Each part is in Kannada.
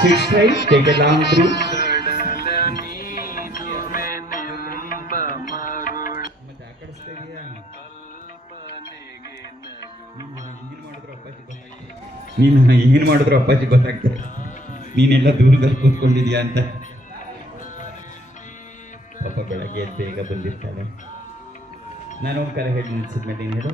Sit straight, take a long breath. ನೀನು ಏನು ಮಾಡಿದ್ರು ಅಪ್ಪಾಜಿ ಗೊತ್ತಾಗ್ತದೆ ನೀನೆಲ್ಲ ದೂರದಲ್ಲಿ ಕೂತ್ಕೊಂಡಿದ್ಯಾ ಅಂತ. ಪಾಪ ಬೆಳಗ್ಗೆ ಬೇಗ ಬಂದಿರ್ತಾನೆ. ನಾನು ಓಂಕಾರ ಹೇಳಿ ನಿಲ್ಸಿದ್ಮೇಲೆ ನೀನು ಹೇಳು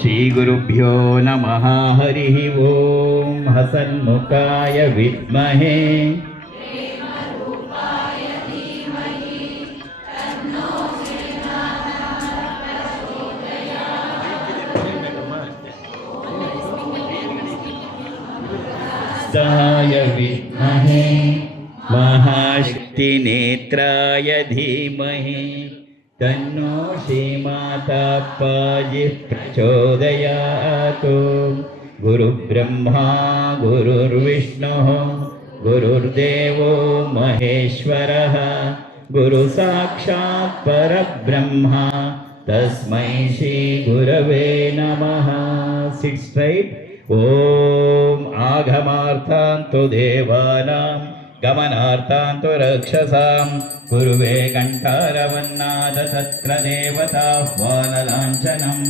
ಶ್ರೀ ಗುರುಭ್ಯೋ ನಮಃ. ಹರಿ ಓಂ. ಹಸನ್ಮುಖಾಯ ವಿದ್ಮಹೇ विद्महे महाशक्तिनेत्राय धीमहि तन्नो श्रीमाताप्पाजिः प्रचोदयात्. गुरुब्रह्मा गुरुर्विष्णुः गुरुर्देवो महेश्वरः गुरुसाक्षात् परब्रह्मा तस्मै श्री गुरवे नमः. Sit straight. ओम आगमार्थांतो देवानां गमनार्थांतो रक्षसां गुरुवे घंटारवन्नाद तत्र देवताह्वानलाञ्छनम्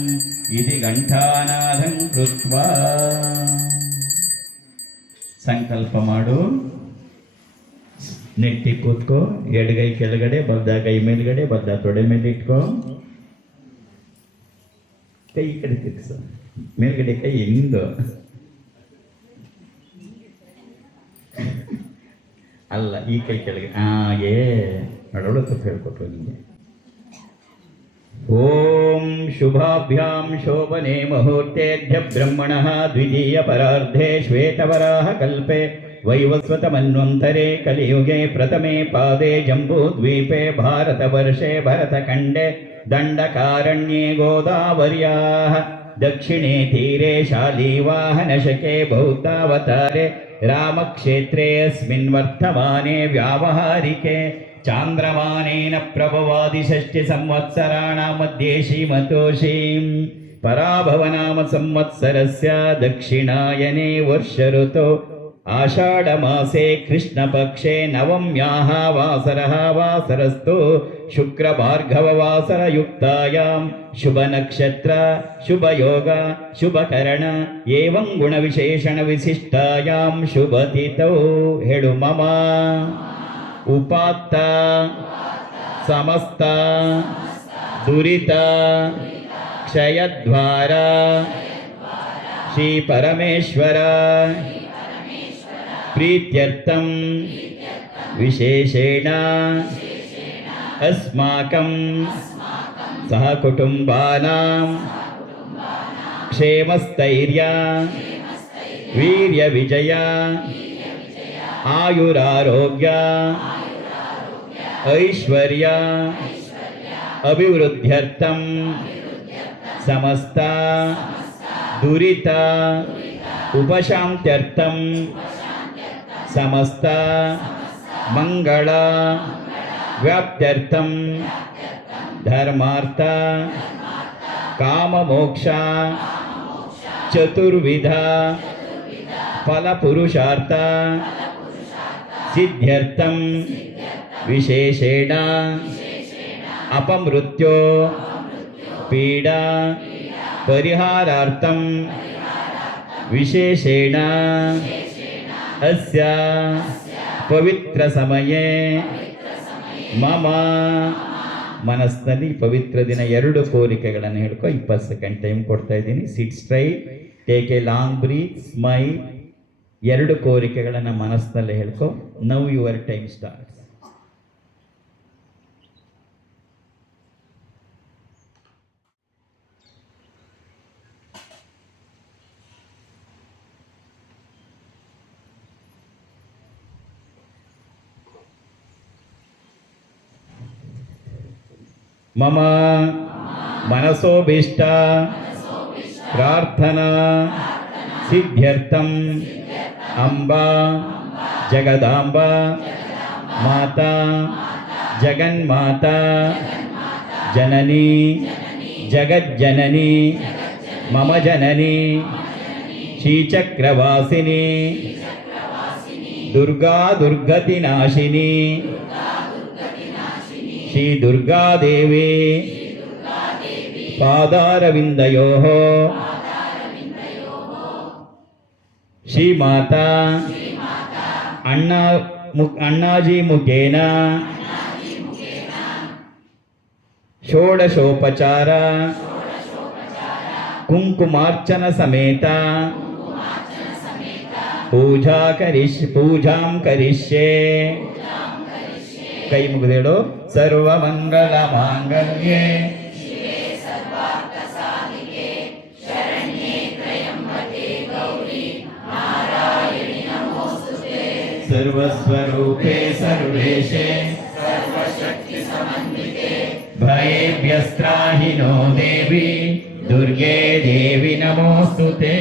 इति घंटानादं कृत्वा ಸಂಕಲ್ಪ ಮಾಡು. ನೆಟ್ಟಿ ಕೂತ್ಕೋ. ಎಡಗೈ ಕೆಳಗಡೆ, ಬದ್ದ ಕೈ ಮೇಲ್ಗಡೆ, ಬದ್ದ ತೊಡೆ ಮೇಲೆ ಇಟ್ಕೋ. ಕೈ ಈ ಕಡೆ ತಿರ್ಗಿಸು. ಮೇಲ್ಗಡೆ ಕೈ ಹಿಂದು ಅಲ್ಲ, ಈ ಕೈ ಕೆಳಗೆ. ಹಾಗೆ ನೋಡೋಳು ತಪ್ಪು ಹೇಳ್ಕೊಟ್ರು ನಿಮಗೆ. ಓಂ ಶುಭಾಭ್ಯಾಂ ಶೋಭನೆ ಮುಹೂರ್ತೇಭ್ಯ ಬ್ರಹ್ಮಣಃ ದ್ವಿತೀಯ ಪರಾರ್ಧೆ ಶ್ವೇತವರಾಹ ಕಲ್ಪೆ ವೈವಸ್ವತ ಮನ್ವಂತರೆ ಕಲಿಯುಗೆ ಪ್ರಥಮೆ ಪಾದೆ ಜಂಬೂದ್ವೀಪೆ ಭಾರತವರ್ಷೆ ಭರತಖಂಡೆ ದಂಡಕಾರಣ್ಯೆ ಗೋದಾವರ್ಯಾಃ दक्षिणे तीरे शालीवाहनशके बौद्धावतारे रामक्षेत्रे अस्मिन् वर्तमाने व्यावहारिके चान्द्रमानेन प्रभवादिषष्टि संवत्सराणां मध्ये श्रीमतोषीं पराभवनाम संवत्सरस्य दक्षिणायने वर्षऋतो आषाढ़मासे कृष्णपक्षे नवम्याः वासरः वासरस्तु शुक्रभार्गववासरयुक्तायां शुभनक्षत्र शुभयोग शुभकरण एवं गुणविशेषणविशिष्टायां शुभतिथौ हेळु मम उपात्त समस्त दुरित क्षयद्वार श्री परमेश्वर प्रीत्यर्थं विशेषेण अस्माकं सहकुटुम्बानां क्षेमस्थैर्य वीर्यविजय आयुरारोग्य ऐश्वर्य अभिवृद्ध्यर्थं समस्त दुरित उपशान्त्यर्थं समस्त मंगल व्याप्त्यर्थं धर्मार्थ काममोक्ष चतुर्विध फलपुरुषार्थ सिद्ध्यर्थं विशेषेण अपमृत्यो पीडा परिहारार्थं विशेषेण अस्य पवित्र समये मम ಮನಸ್ಸಿನಲ್ಲಿ ಪವಿತ್ರ ದಿನ 2 ಕೋರಿಕೆಗಳನ್ನು ಹೇಳ್ಕೊ. 20 ಸೆಕೆಂಡ್ ಟೈಮ್ ಕೊಡ್ತಾ ಇದ್ದೀನಿ. Sit straight, take a long breath, smile. 2 ಕೋರಿಕೆಗಳನ್ನು ಮನಸ್ಸಿನಲ್ಲಿ ಹೇಳ್ಕೊ. Now your time start. मम मनसोभीष्ट प्रार्थना सिद्ध्यर्थं अम्बा जगदाम्बा माता जगन्माता जननी जगज्जननी मम जननी श्रीचक्रवासिनी दुर्गा दुर्गतिनाशिनी श्री दुर्गा देवी पादारविन्दयोः श्री माता अण्णाजी मुखेन षोडशोपचार कुंकुमार्चन समेत पूजां करिष्ये. कई मुगिदेळु. सर्वमंगल मांगल्ये शिवे सर्वार्थ साधिके शरण्ये त्र्यंबके गौरी नारायणि नमोस्तुते. सर्वस्वरूपे सर्वेशे सर्वशक्ति समन्विते भयेभ्यस्त्राहि नो देवी दुर्गे देवी नमोस्तुते.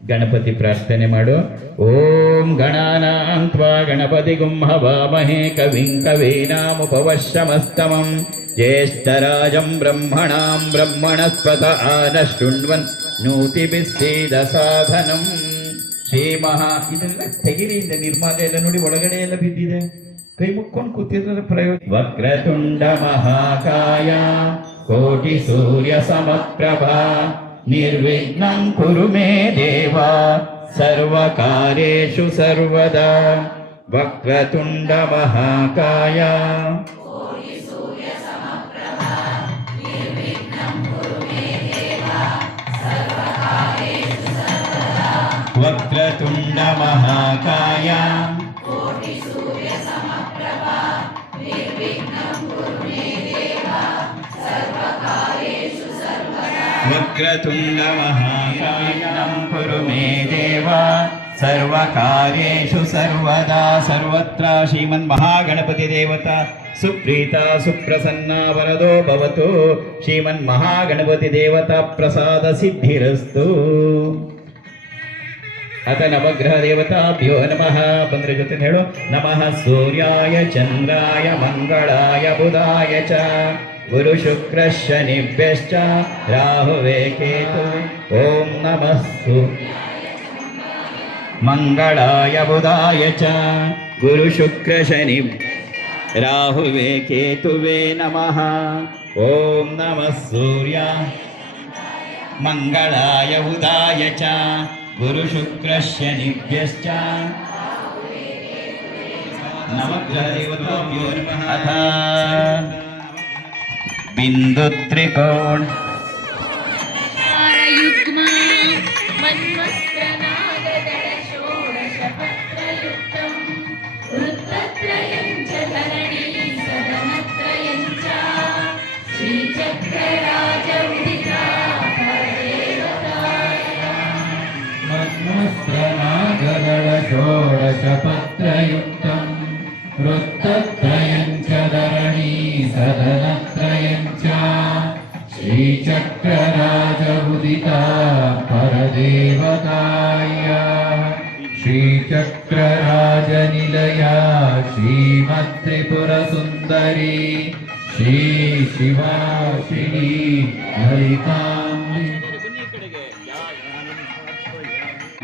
गणपति प्रार्थने माडो. ओम गणानां त्वा गणपतिगुं हवामहे कविं कवीनामुपवश्यमस्तमं ज्येष्ठराजं ब्रह्मणां ब्रह्मणस्पत आनशृण्वन् नूतिभिस्सीदसाधनं. ಶ್ರೀಮಹಾ ಇದೆಲ್ಲ ತೆಗಿರಿಯಿಂದ ನಿರ್ಮಾಲ ಎಲ್ಲ ನೋಡಿ, ಒಳಗಡೆ ಎಲ್ಲ ಬಿದ್ದಿದೆ. ಕೈ ಮುಕ್ಕೊಂಡು ಕೂತಿದ್ರೆ ಪ್ರಯೋಜನ. ವಕ್ರತುಂಡ ಮಹಾಕಾಯ ಕೋಟಿ ಸೂರ್ಯ ಸಮಪ್ರಭಾ ನಿರ್ವಿಘ್ನಂ ಕುರು ಮೇ ದೇವ ಸರ್ವಕಾರ್ಯೇಷು ಸರ್ವದಾ. ವಕ್ರತುಂಡ ಮಹಾಕಾಯ वक्रतुंड महाकाय वक्रतुंड महाकायं कुरु मे देव सर्वकार्येषु सर्वदा. सर्वत्र श्रीमन्महागणपति देवता सुप्रीता सुप्रसन्ना वरदो भवतु. श्रीमन्महागणपति देवता प्रसाद सिद्धिरस्तु. अत नवग्रह देवताभ्यो नमः. बंद्र जೊತೆ ಹೇಳು. नमः सूर्याय चंद्राय मंगलाय बुधाय च गुरु शुक्र शनिभ्यश्च राहुवे केतु. ओम नमः मंगलाय बुधाय च गुरु शुक्र शनि राहुवे केतुवे नमः. ओम नमः सूर्य मंगलाय बुधाय च गुरु शुक्र शनिभ्यश्च नवग्रह देवताभ्यो नमः. बिंदु त्रिकोण युग्मा मन्वस्त्रनागदळ षोडशपत्रयुक्तं वृत्तत्रयं च धरणी सदनत्रयं च श्रीचक्रराजउदिता मन्वस्त्रनागदळ षोडशपत्रयुक्तं वृत्तत्रयं च धरणी सदनत्रयं च श्रीचक्रराजउदिता परदेवताया श्रीचक्रराजनिलया श्रीमत्त्रिपुरसुन्दरी श्री शिवाशिनी ललिताम्बि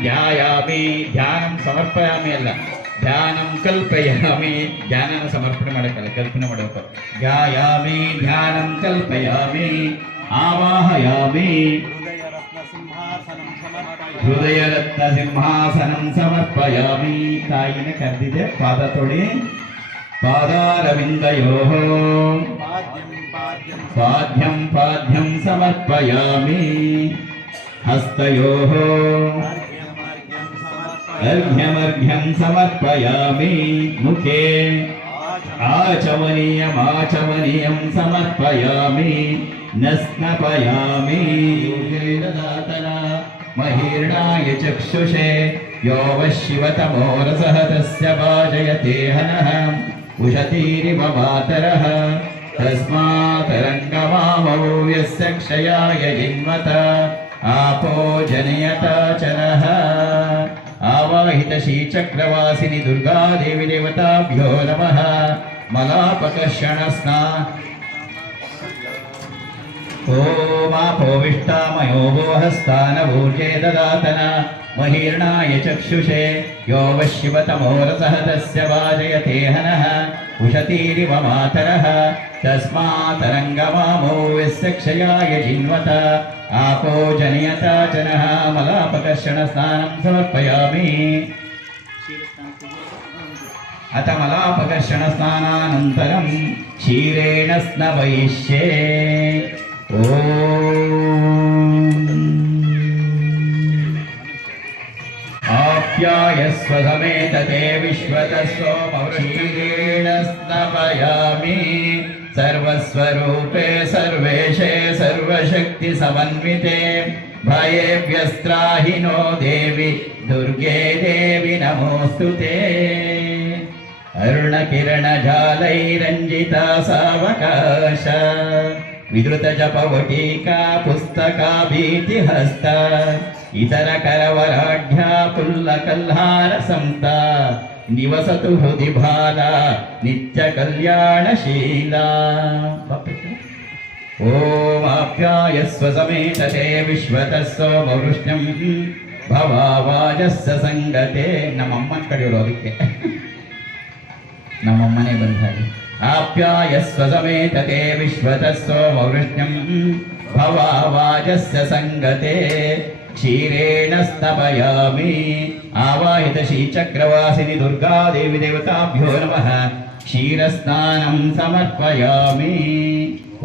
ध्यायामि ध्यानं समर्पयामि अल्ल ध्यानं कल्पयामि ध्यानನ ಸಮರ್ಪಣೆ ಮಾಡಕಲ್ಲ ಕಲ್ಪನೆ ಮಾಡಬೇಕು ಧ್ಯಾಯಾಮಿ ಧ್ಯಾನಂ ಕಲ್ಪಯಾಮಿ ಆವಾಹಯಾಮಿ ಹೃದಯರತ್ನ ಸಿಂಹಾಸನಂ ಸಮರ್ಪಯಾಮಿ ತಾಯಿನ ಕರೆದಿದೆ ಪಾದ ತೊಡಿ ಪಾದಾರವಿಂದಯೋಃ ಪಾದ್ಯಂ ಪಾದ್ಯಂ ಸಮರ್ಪಯಾಮಿ ಹಸ್ತಯೋಃ अर्घ्यमर्घ्यं समर्पयामि मुखे आचमनीयं समर्पयामि न स्नपयामि महीर्णाय चक्षुषे यो वशिवतमो रसः तस्य वाजयते हनः उशतीरिव मातरः तस्मातरङ्गमामौ यस्य क्षयाय जिन्वत आपो जनयता चरः आवाहित श्रीचक्रवासिनी दुर्गा देवी देवताभ्यो नमः मलापकर्षणस्ना ओमापोविष्टामयो वो हस्तानभूजे ददातन महीर्णाय चक्षुषे यो वशिवतमो रसः तस्य वाजयते हनः उशतीरिव मातरः तस्मातरङ्गमामो यस्य क्षयाय जिन्वत आपो जनयता जनः मलापकर्षणस्नानं समर्पयामि अथ मलापकर्षणस्नानानन्तरं क्षीरेण स्नवयिष्ये ॐ आप्यायस्व समेतते विश्वतस्सोमवृष्टिरेण स्नपयामि सर्वस्वरूपे सर्वेशे सर्वशक्तिसमन्विते भयेभ्यस्त्राहि नो देवि दुर्गे देवि नमोऽस्तु ते अरुणकिरणजालैरञ्जिता सावकाश विधृतजपवटीका पुस्तकाभीतिहस्ता इतरकरवराढ्या पुल्लकल्हारसंस्था निवसतु हृदि भाला नित्यकल्याणशीला ओम आप्यायस्व समेतते विश्वतस्सोमवृष्ण्यं भवावाजस्य संगते नಮ್ಮಮ್ಮನ ಕಡೆಯವರು ಅದಕ್ಕೆ ನಮ್ಮಮ್ಮನೇ ಬಂದ ಹಾಗೆ आप्यायस्व समेतते विश्वतस्सोमवृष्ण्यं भवावाजस्य संगते क्षीरेण स्नपयामि आवाहित श्रीचक्रवासिनी दुर्गा देवी देवताभ्यो नमः क्षीरस्नानं समर्पयामि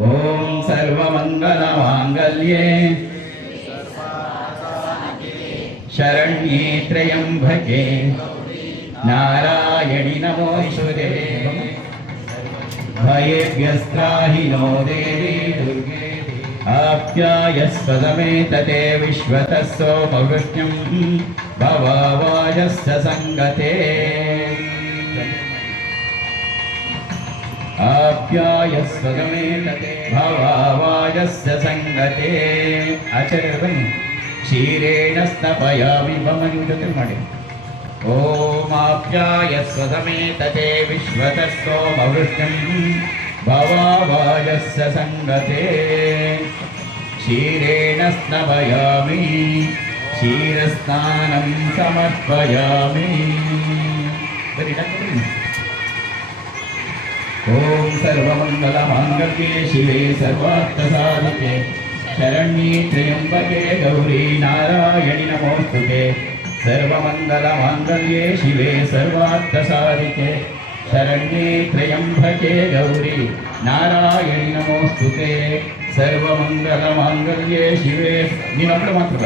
ॐ सर्वमङ्गलमाङ्गल्ये शरण्ये त्र्यम्बके नारायणि नमोऽस्तुते भयेभ्यस्त्राहि नो देवी दुर्गे आप्यायस्व समेतते विश्वतस्सोमवृष्ण्यं भवावाजस्य संगते आप्यायस्व समेतते भवावाजस्य संगते आचार्य बन्नि क्षीरेण स्नपयामि बಮ್ಮನಿ ಜೊತೆ ಮಾಡಿ ओम आप्यायस्व समेतते विश्वतस्सोमवृष्ण्यं भवावाजस्य संगते क्षीरेण स्नपयामि क्षीरस्नानं समर्पयामि ओम सर्वमङ्गलमाङ्गल्ये शिवे सर्वार्थसाधिके शरण्ये त्र्यम्बके गौरी नारायणि नमोऽस्तुते सर्वमङ्गलमाङ्गल्ये शिवे सर्वार्थसाधिके ಶರಣ್ಯೇ ತ್ರ್ಯಂಬಕೆ ಗೌರಿ ನಾರಾಯಣಿ ನಮೋಸ್ತುತೆ ಸರ್ವಮಂಗಲ ಮಾಂಗಲ್ಯೇ ಶಿವೆ ನೀನೊಬ್ಬಳು ಮಾತ್ರ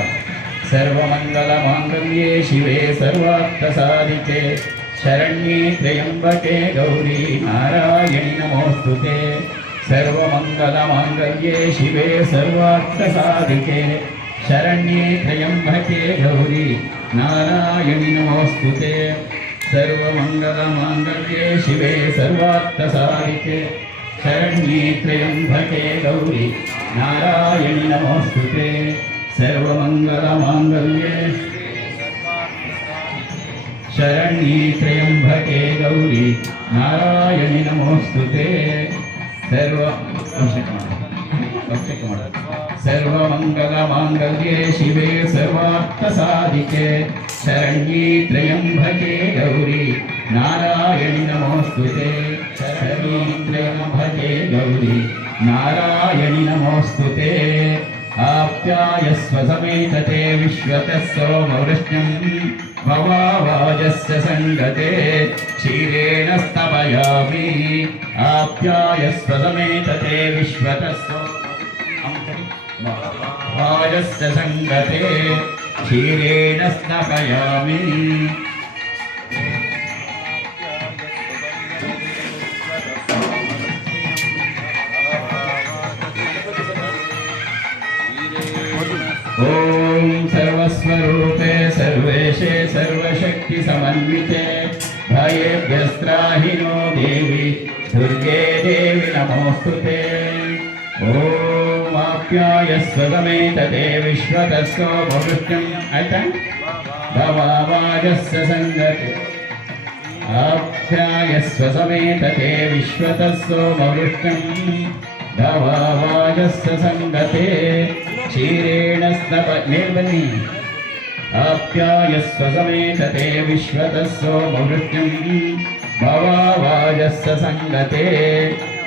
ಸರ್ವಮಂಗಲ ಮಾಂಗಲ್ಯೇ ಶಿವೆ ಸರ್ವಾರ್ಥ ಸಾಧಿಕೆ ಶರಣ್ಯೇ ತ್ರ್ಯಂಬಕೆ ಗೌರಿ ನಾರಾಯಣಿ ನಮೋಸ್ತುತೆ ಸರ್ವಮಂಗಲ ಮಾಂಗಲ್ಯೇ ಶಿವೆ ಸರ್ವಾರ್ಥ ಸಾಧಿಕೆ ಶರಣ್ಯೇ ತ್ರ್ಯಂಬಕೆ ಗೌರಿ ನಾರಾಯಣಿ ನಮೋಸ್ತುತೆ ಸರ್ವಮಂಗಲ ಮಾಂಗಲ್ಯೇ ಶಿವೆ ಸರ್ವಾರ್ಥ ಸಾಧಿಕೆ ಶರಣ್ಯೇ ತ್ರ್ಯಂಬಕೆ ಗೌರಿ ನಾರಾಯಣಿ ನಮೋಸ್ತುತೆ ಸರ್ವಮಂಗಲ ಮಾಂಗಲ್ಯೇ ಶರಣ್ಯೇ ತ್ರ್ಯಂಬಕೆ ಗೌರಿ ನಾರಾಯಣಿ ನಮೋಸ್ತುತೆ ಸರ್ವಮಂಗಲ ಮಾಂಗಲ್ಯೇ ಶಿವೆ ಸರ್ವಾರ್ಥ ಸಾಧಿಕೆ ಶರಣ್ಯೇ ತ್ರ್ಯಂಬಕೆ ಗೌರಿ ನಾರಾಯಣಿ ನಮೋಸ್ತುತೆ ಶರಣ್ಯೇ ತ್ರ್ಯಂಬಕೆ ಗೌರಿ ನಾರಾಯಣಿ ನಮೋಸ್ತುತೆ ಆಪ್ಯಾಯಸ್ವ ಸಮೇತತೆ ವಿಶ್ವತಃ ಸೋಮವೃಷ್ಣ್ಯಂ ಭವಾವಾಜಸ್ಯ ಸಂಗತೆ ಕ್ಷೀರೇಣ ಸ್ತಪಯಾಮಿ ಆಪ್ಯಾಯಸ್ವ ಸಮೇತತೆ ವಿಶ್ವತಃ ಸೋಮವಾಜಸ್ಯ ಸಂಗತೆ ಕ್ಷೀರೇಣ ಸ್ತಪಯಾಮಿ ಓಂ ಸರ್ವಸ್ವರೂಪೇ ಸರ್ವೇಶೇ ಸರ್ವಶಕ್ತಿ ಸಮನ್ವಿತೆ ಭಯೇಭ್ಯಸ್ತ್ರಾಹಿ ನೋ ದೇವಿ ದುರ್ಗೆ ದೇವಿ ನಮೋಸ್ತುತೆ ಓಂ ಆಪ್ಯಾಯಸ್ವ ಸಮೇತತೆ ವಿಶ್ವತಃ ಸೋಮವೃಷ್ಣ್ಯಂ ಆಯ್ತಾ ಭವಾವಾಜಸ್ಯ ಸಂಗತೆ ಆಪ್ಯಾಯಸ್ವ ಸಮೇತತೆ ವಿಶ್ವತಃ ಸೋಮವೃಷ್ಣ್ಯಂ ಭವಾವಾಜಸ್ಯ ಸಂಗತೆ ಕ್ಷೀರೇಣ ಸ್ತಪ ಮೇಲ್ಬನ್ನಿ ಆಪ್ಯಾಯಸ್ವ ಸಮೇತತೆ ವಿಶ್ವತಃ ಸೋಮವೃಷ್ಣ್ಯಂ ಭವಾವಾಜಸ್ಯ ಸಂಗತೆ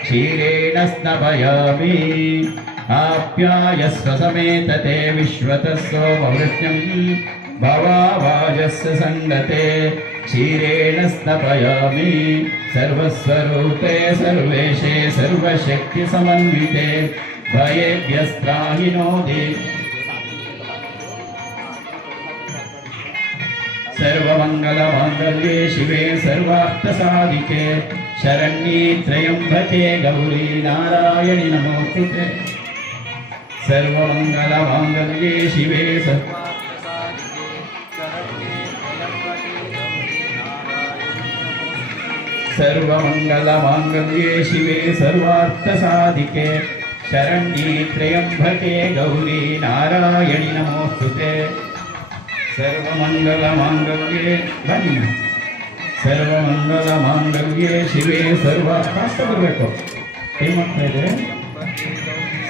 ಕ್ಷೀರೇಣ ಸ್ತಪಯಾಮಿ ಆಪ್ಯಾಯಸ್ವ ಸಮೇತತೆ ವಿಶ್ವತಃ ಸೋಮವೃಷ್ಣ್ಯಂ ಭವಾವಾಜಸ್ಯ ಸಂಗತೆ ಕ್ಷೀರೇಣ ಸ್ತಪಯಾಮಿ ಸರ್ವಸ್ವರೂಪೇ ಸರ್ವೇಶೇ ಸರ್ವಶಕ್ತಿ ಸಮನ್ವಿತೆ ಭಯೇಭ್ಯಸ್ತ್ರಾಹಿ ನೋ ದೇವಿ ಸರ್ವಮಂಗಲ ಮಾಂಗಲ್ಯೇ ಶಿವೆ ಸರ್ವಾರ್ಥ ಸಾಧಿಕೆ ಶರಣ್ಯೇ ತ್ರ್ಯಂಬಕೆ ಗೌರಿ ನಾರಾಯಣಿ ನಮೋಸ್ತುತೆ ಸರ್ವಮಂಗಲ ಮಾಂಗಲ್ಯೇ ಶಿವೆ ಸರ್ವಮಂಗಲ ಮಾಂಗಲ್ಯೇ ಶಿವೆ ಸರ್ವಾರ್ಥ ಸಾಧಿಕೆ ಶರಣ್ಯೇ ತ್ರ್ಯಂಬಕೆ ಗೌರಿ ನಾರಾಯಣಿ ನಮೋಸ್ತುತೆ ಸರ್ವಮಂಗಲ ಮಾಂಗಲ್ಯೇ ಬನ್ನಿ ಸರ್ವಮಂಗಲ ಮಾಂಗಲ್ಯೇ ಶಿವೆ ಸರ್ವಾರ್ಥ ಬರಬೇಕು ಟೈಮ್ ಆಗ್ತಾ ಇದೆ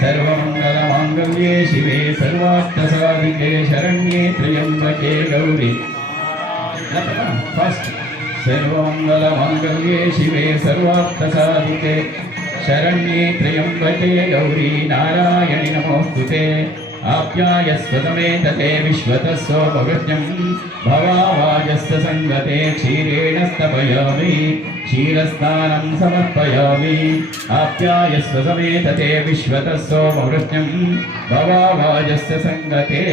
ಸರ್ವಮಂಗಲ ಮಾಂಗಲ್ಯೇ ಶಿವೆ ಸರ್ವಾರ್ಥ ಸಾಧಿಕೆ ಶರಣ್ಯೇ ತ್ರ್ಯಂಬಕೆ ಗೌರಿ ಫಾಸ್ಟ್ ಸರ್ವಮಂಗಲ ಮಾಂಗಲ್ಯೇ ಶಿವೆ ಸರ್ವಾರ್ಥ ಸಾಧಿಕೆ ಶರಣ್ಯೇ ತ್ರ್ಯಂಬಕೆ ಗೌರಿ ನಾರಾಯಣಿ ನಮೋಸ್ತುತೆ ಆಪ್ಯಾಯಸ್ವ ಸಮೇತತೆ ವಿಶ್ವತಃ ಸೋಮವೃಷ್ಣ್ಯಂ ಭವಾವಾಜಸ್ಯ ಸಂಗತೆ ಕ್ಷೀರೇಣ ಸ್ತಪಯಾಮಿ ಕ್ಷೀರಸ್ನಾನಂ ಸಮರ್ಪಯಾಮಿ ಆಪ್ಯಾಯಸ್ವ ಸಮೇತತೆ ವಿಶ್ವತಃ ಸೋಮವೃಷ್ಣ್ಯಂ ಭವಾವಾಜಸ್ಯ ಸಂಗತೆ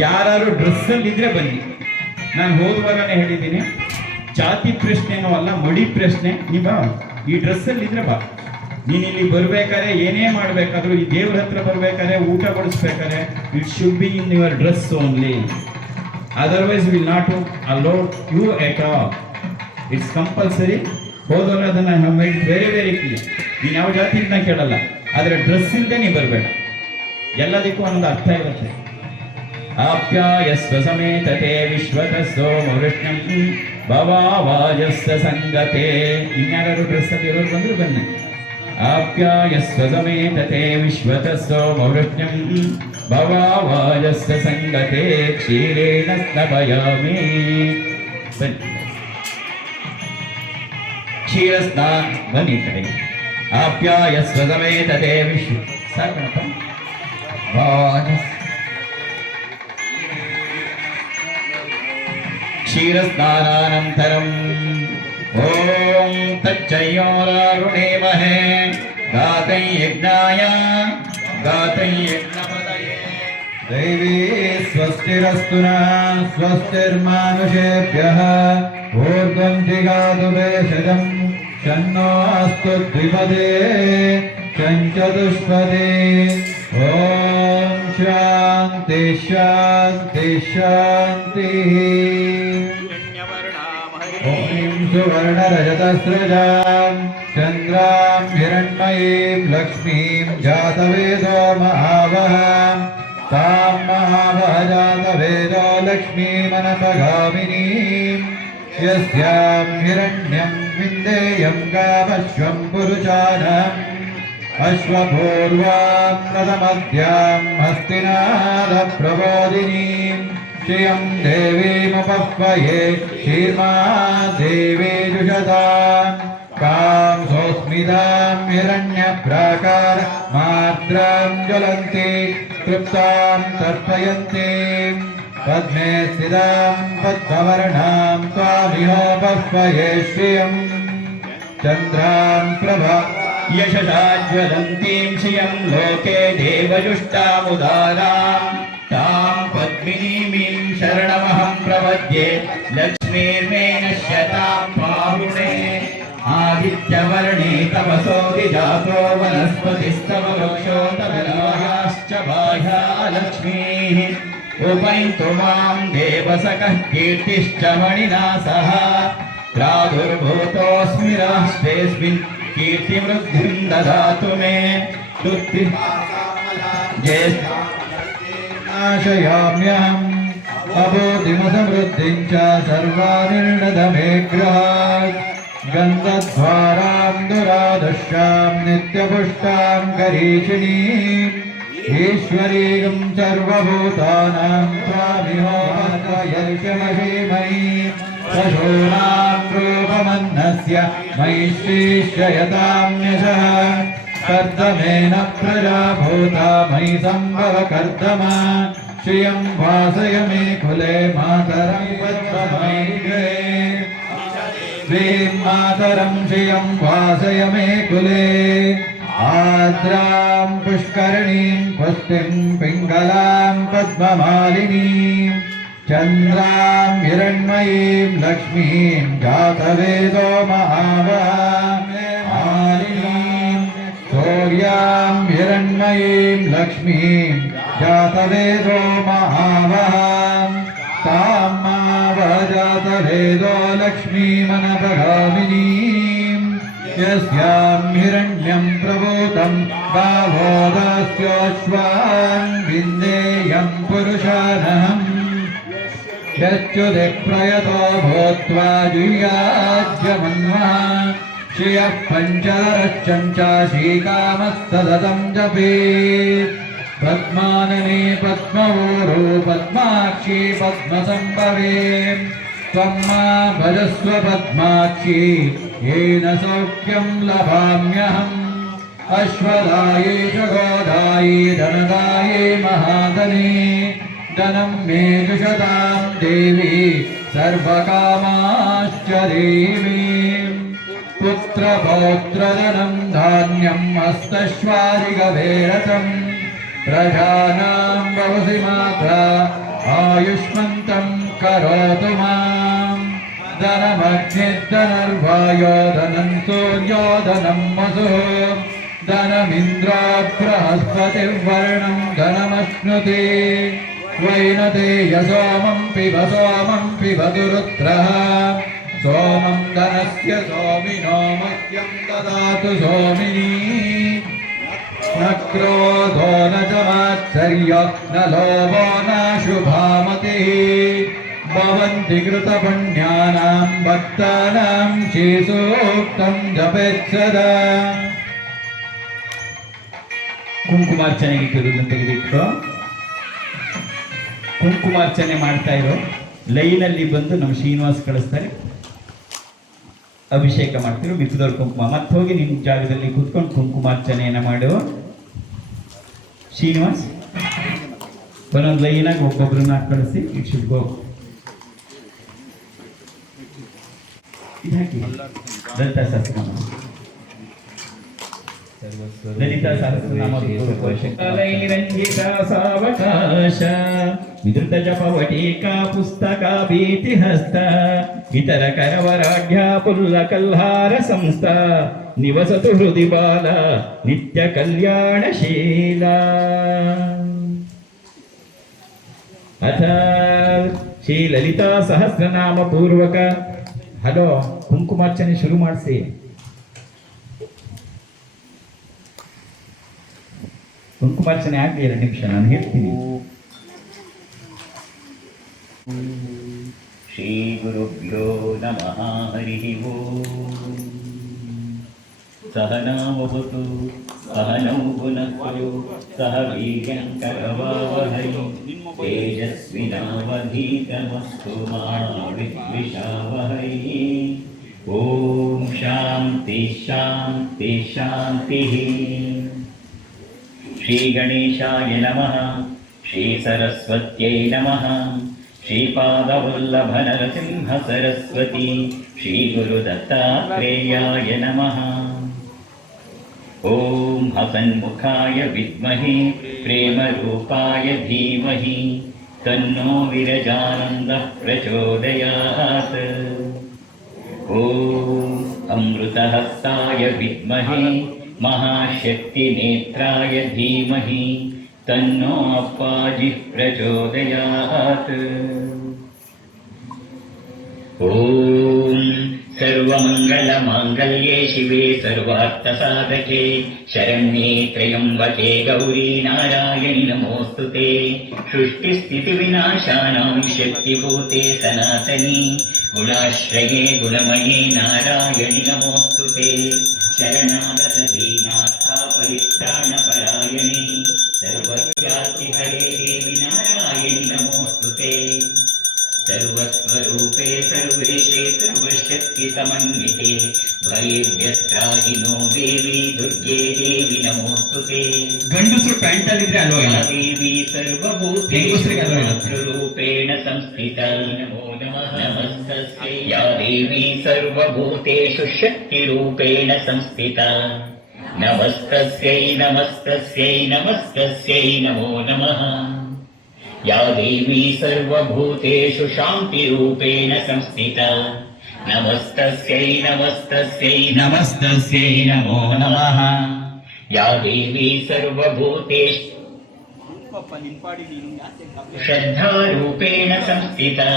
ಯಾರು ಡ್ರೆಸ್ ಅಲ್ಲಿ ಇದ್ರೆ ಬನ್ನಿ. ನಾನು ಹೋದವಾಗನೇ ಹೇಳಿದ್ದೀನಿ, ಜಾತಿ ಪ್ರಶ್ನೆನೂ ಅಲ್ಲ, ಮಡಿ ಪ್ರಶ್ನೆ. ನೀ ಬಾ, ಈ ಡ್ರೆಸ್ ಅಲ್ಲಿ ಇದ್ರೆ ಬಾ. ನೀನು ಇಲ್ಲಿ ಬರ್ಬೇಕಾದ್ರೆ ಏನೇ ಮಾಡ್ಬೇಕಾದ್ರೂ, ಈ ದೇವ್ರ ಹತ್ರ ಬರ್ಬೇಕಾದ್ರೆ, ಊಟ ಬಡಿಸ್ಬೇಕಾದ್ರೆ, it should be in your dress only. Otherwise will not allow you at all. It's compulsory. ಹೋದವಲ್ಲ ಅದನ್ನ ಮೇಡ್ ವೆರಿ ವೆರಿ ಕ್ಲಿಯರ್. ನೀನು ಯಾವ ಜಾತಿಯಿಂದ ಕೇಳಲ್ಲ, ಆದರೆ ಡ್ರೆಸ್ ಇಲ್ಲದೆ ನೀ ಬರಬೇಡ. ಎಲ್ಲದಕ್ಕೂ ಒಂದೊಂದು ಅರ್ಥ ಇರುತ್ತೆ. ಆಪ್ಯಾಯಸ್ವ ಸಮೇತತೆ ವಿಶ್ವತಃ ಸೋಮವೃಷ್ಣ್ಯಂ ಭವಾವಾಜಸ್ಯ ಸಂಗತೆ. ಇನ್ಯಾರು ಡ್ರೆಸ್ ಅಲ್ಲಿ ಇರೋರು ಬಂದ್ರು ಬನ್ನಿ. ಆಪ್ಯಾಯಸ್ವ ಸಮೇತತೆ ವಿಶ್ವತಃ ಸೋಮವೃಷ್ಣ್ಯಂ ಭವಾವಾಜಸ್ಯ ಸಂಗತೆ ಕ್ಷೀರೇಣ ಸ್ತಪಯಾಮಿ. ಕ್ಷೀರಸ್ನಾನ ಬನ್ನಿ ಕಡೆ. ಆಪ್ಯಾಯಸ್ವ ಸಮೇತತೆ ವಿಶ್ವ क्षीरस्नानानन्तरम् ॐ तच्चयोरारुणेमहे गातै यज्ञाय गातै यज्ञपतये दैवी स्वस्तिरस्तु नः स्वस्तिर्मानुषेभ्यः ऊर्ध्वं दिगातु भेषजम् शन्नो अस्तु द्विपदे चतुष्पदे ॐ शान्ति शान्ति शान्तिः ॐ सुवर्णरजतस्रजां चन्द्रां हिरण्मयीं लक्ष्मीं जातवेदो महावहां तां महावह जातवेदो लक्ष्मीमनपगामिनीं यस्यां हिरण्यं विन्देयं गामश्वं पुरुषाणम् अश्वपूर्वां प्रथमद्यां हस्तिनादप्रबोधिनीं श्रियं देवीमुपह्वये क्षीर्मा देवी जुषतां कां सोऽस्मितां हिरण्यप्राकार माद्रां ज्वलन्ति तृप्तां तर्पयन्तीं पद्मे स्थितां पद्मवर्णां त्वामिहोपह्वये श्रियं चन्द्रां प्रभा यशसा ज्वलन्तीं श्रियं लोके देवजुष्टामुदारां तां पद्मिनीमीं शरणमहं प्रपद्ये लक्ष्मीर्मे नश्यतां पाहुणे आदित्यवर्णे तपसोऽधिजातो वनस्पतिस्तव वृक्षो तवरायाश्च बाह्या लक्ष्मीः उपैन्तु मां देवसखः कीर्तिश्च मणिना सह प्रादुर्भूतोऽस्मि राष्ट्रेऽस्मिन् कीर्तिवृद्धिं ददातु मे नाशयाम्यहम् अबोधिमसमृद्धिं च सर्वानिर्णदमेग्रहात् गन्धद्वारां दुरादशां नित्यपुष्टां करीषिणीम् ईश्वरीं सर्वभूतानां स्वामिहोमयर्षमहीमयी पशूनां रूपमन्नस्य मयिष्येष्ययतां यशः कर्दमेन प्रजा भूता मयि सम्भव कर्दमा श्रियं वासय मे कुले मातरं पद्ममयिगे श्रीं मातरं श्रियं वासय मे कुले आद्रां पुष्करणीं पुष्टिं पिङ्गलां पद्ममालिनीं चन्द्रां हिरण्मयीं लक्ष्मीं जातवेदो महामालिनीं सूर्यां हिरण्मयीं लक्ष्मीं जातवेदो महावहां तां मावह जातवेदो लक्ष्मीमनपगामिनीं यस्यां हिरण्यं प्रभूतं गावोदस्योऽश्वान् विन्देयं पुरुषानहम् यच्युति प्रयतो भूत्वा जुह्याज्यमन्वः श्रियः पञ्चरश्चञ्चाशीकामः सततं जपेत् पद्मानने पद्मवोरो पद्माक्षी पद्मसम्भवे त्वं मा भजस्व पद्माक्षी येन सौख्यं लभाम्यहम् अश्वदाये च गोदाये धनदाये महाधने धनं मे जुषतां देवी सर्वकामाश्च देवी पुत्रपौत्रधनं धान्यं हस्तश्वारिगभेरसं प्रजानां भवसि मात्रा आयुष्मन्तं करोतु मां धनमग्निर्धनर्वायो धनं सूर्यो धनं वसुः धनमिन्द्रो बृहस्पतिर्वर्णं धनमश्नुते वैनतेय सोमं पिबतु रुद्रः सोमं धनस्य सोमिनो मह्यं ददातु सोमिनी न क्रोधो न च मात्सर्यो न लोभो नाशुभामतिः भवन्ति कृतपुण्यानां भक्तानां श्रीसूक्तं जपेत् सदा ಕುಂಕುಮಾರ್ಚನೆಗೆ ಕಿರುದನ್ನು ತೆಗೆದಿಟ್ಟು ಕುಂಕುಮಾರ್ಚನೆ ಮಾಡ್ತಾ ಇರೋ ಲೈನಲ್ಲಿ ಬಂದು ನಮ್ಮ ಶ್ರೀನಿವಾಸ್ ಕಳಿಸ್ತಾರೆ, ಅಭಿಷೇಕ ಮಾಡ್ತಿರೋ ಮಿಕ್ಕದವ್ರ ಕುಂಕುಮ ಮತ್ತೆ ಹೋಗಿ ನಿಮ್ಮ ಜಾಗದಲ್ಲಿ ಕೂತ್ಕೊಂಡು ಕುಂಕುಮಾರ್ಚನೆಯನ್ನು ಮಾಡುವ ಶ್ರೀನಿವಾಸ್ ಒಂದೊಂದು ಲೈನಾಗಿ ಒಬ್ಬೊಬ್ರನ್ನ ಕಳಿಸಿ ಇಟ್ ಶುಡ್ ಗೋ. ಇದು ಹಾಕಿ ಲಲಿತಾ ಸಹಸ್ರನಾಮ ಲಲಿತಾ ಸಹಸ್ರನಾಮ ರಂಜಿತ ಸಾವಕಾಶ ವಿಧೃತ ಜಪವಟೀಕಾ ಪುಸ್ತಕ ಭೀತಿ ಹಸ್ತ ಇತರ ಕರವರಾಢ್ಯ ಪುಲ್ಲ ಕಲ್ಹಾರ ಸಂಸ್ಥಾ ನಿವಸತು ಹೃದಿ ಬಾಲ ನಿತ್ಯ ಕಲ್ಯಾಣಶೀಲ ಅಥ ಶ್ರೀ ಲಲಿತಾ ಸಹಸ್ರನಾಮ ಪೂರ್ವಕ ಹಲೋ ಕುಂಕುಮಾರ್ಚನೆ ಶುರು ಮಾಡಿಸಿ. ಕುಂಕುಮಾರ್ಚನೆ ಆಗಲಿ 2 ನಿಮಿಷ, ನಾನು ಹೇಳ್ತೀನಿ. ಶ್ರೀ ಗುರುಭ್ಯೋ ನಮಃ ಹರಿ ಓಂ. ಸಹನಾವತು ಸಹನೌ ಭುನಕ್ತು ಸಹ ವೀರ್ಯಂ ಕರವಾವಹೈ ತೇಜಸ್ವಿನಾವಧೀತಮಸ್ತು ಮಾ ವಿದ್ವಿಷಾವಹೈ. ಓಂ ಶಾಂತಿ ಶಾಂತಿ ಶಾಂತಿ. ಶ್ರೀ ಗಣೇಶಾಯ ನಮಃ. ಶ್ರೀ ಸರಸ್ವತ್ಯೈ ನಮಃ. ಶ್ರೀಪಾದವಲ್ಲಭ ನರಸಿಂಹ ಸರಸ್ವತಿ. ಶ್ರೀ ಗುರುದತ್ತಾತ್ರೇಯಾಯ ನಮಃ. ಓಂ ಹಸನ್ಮುಖಾಯ ವಿದ್ಮಹೇ ಪ್ರೇಮರೂಪಾಯ ಧೀಮಹಿ ತನ್ನೋ ವಿರಜಾನಂದಃ ಪ್ರಚೋದಯಾತ್. ಓಂ ಅಮೃತಹಸ್ತಾಯ ವಿದ್ಮಹೇ ಮಹಾಶಕ್ತಿನೇತ್ರಾಯ ಧೀಮಹಿ ತನ್ನೋ ಅಪ್ಪಾಜಿಃ ಪ್ರಚೋದಯಾತ್. ಓಂ ಸರ್ವಮಂಗಲಮಾಂಗಲ್ಯೆ ಶಿವೆ ಸರ್ವಾರ್ಥಸಾಧಕೆ ಶರಣ್ಯೆ ತ್ರ್ಯಂಬಕೆ ಗೌರಿ ನಾರಾಯಣಿ ನಮೋಸ್ತುತೆ. ಸೃಷ್ಟಿಸ್ಥಿತಿವಿನಾಶಾನಾಂ ಶಕ್ತಿಭೂತೆ ಸನಾತನಿ ಗುಣಾಶ್ರಯೇ ಗುಣಮಯೇ ನಾರಾಯಣಿ ನಮೋಸ್ತುತೆ. ಶರಣಾಗತ ದೀನಾಥ ಪರಿತ್ರಾಣಪರಾಯಣೆ ಸರ್ವವ್ಯಾಪಿ ಹರೇ ದೇವಿ ನಾರಾಯಣಿ ನಮೋಸ್ತುತೆ. ಸರ್ವಸ್ವರೂಪೇ ಸರ್ವೇಶೇ ಸರ್ವಶಕ್ತಿ ಸಮನ್ವಿತೆ ಭಯವ್ಯಸ್ತ್ರಾಹಿನೋ ದೇವಿ ದುರ್ಗೆ ದೇವಿ ನಮೋಸ್ತುತೆ. ಗಂಡಸರು ಪ್ಯಾಂಟ್ ಅಲ್ಲಿದ್ರೆ ಅಲ್ವಾ ದೇವಿ ಸರ್ವಭೂತೇಷು ಸಂಸ್ಥಿತ ನಮೋ ನಮಃ ನಮಸ್ತಸ್ಯೈ. ಯಾ ದೇವಿ ಸರ್ವಭೂತೇಷು ಶಕ್ತಿರೂಪೇಣ ಸಂಸ್ಥಿತ ನಮಸ್ತಸ್ಯೈ ನಮಸ್ತಸ್ಯೈ ನಮಸ್ತಸ್ಯೈ ನಮೋ ನಮಃ. या देवी सर्वभूतेषु शान्तिरूपेण संस्थिता नमस्तस्यै नमस्तस्यै नमस्तस्यै नमो नमः. या देवी सर्वभूतेषु श्रद्धारूपेण संस्थिता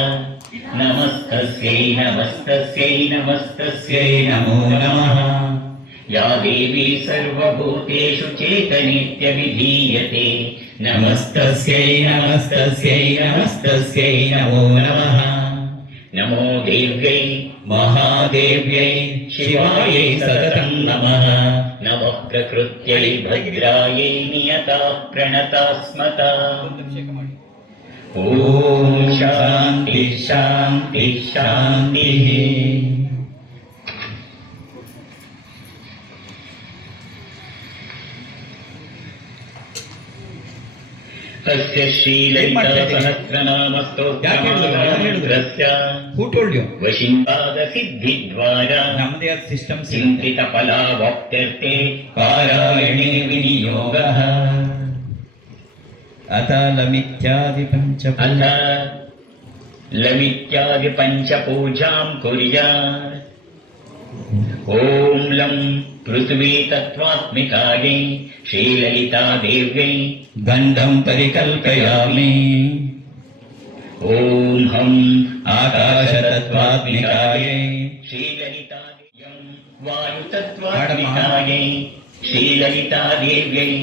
नमस्तस्यै नमस्तस्यै नमस्तस्यै नमो नमः. या देवी सर्वभूतेषु चेतनित्यभिधीयते नमस्तस्यै नमस्तस्यै नमस्तस्यै नमो नमः. नमो देव्यै महादेव्यै शिवायै सततं नमः. नमः प्रकृत्यै भद्रायै नियता प्रणता स्मता. ॐ शान्ति शान्ति शान्तिः. तस्य श्रीललितासहस्रनामस्तोत्रस्य वशिन्पादसिद्धिद्वारा चिन्तितफलावाप्त्यर्थे पारायणे विनियोगः. अथ लमित्यादि पञ्चपूजां कुर्यात्. ॐ लं पृथ्वी तत्त्वात्मिकायै श्रीललिता देव्यै गन्धं परिकल्पयामि. ॐ हं आकाशतत्त्वात्मिकायै श्रीललिता देव्यै वायुतत्त्वात्मिकायै श्रीललिता देव्यै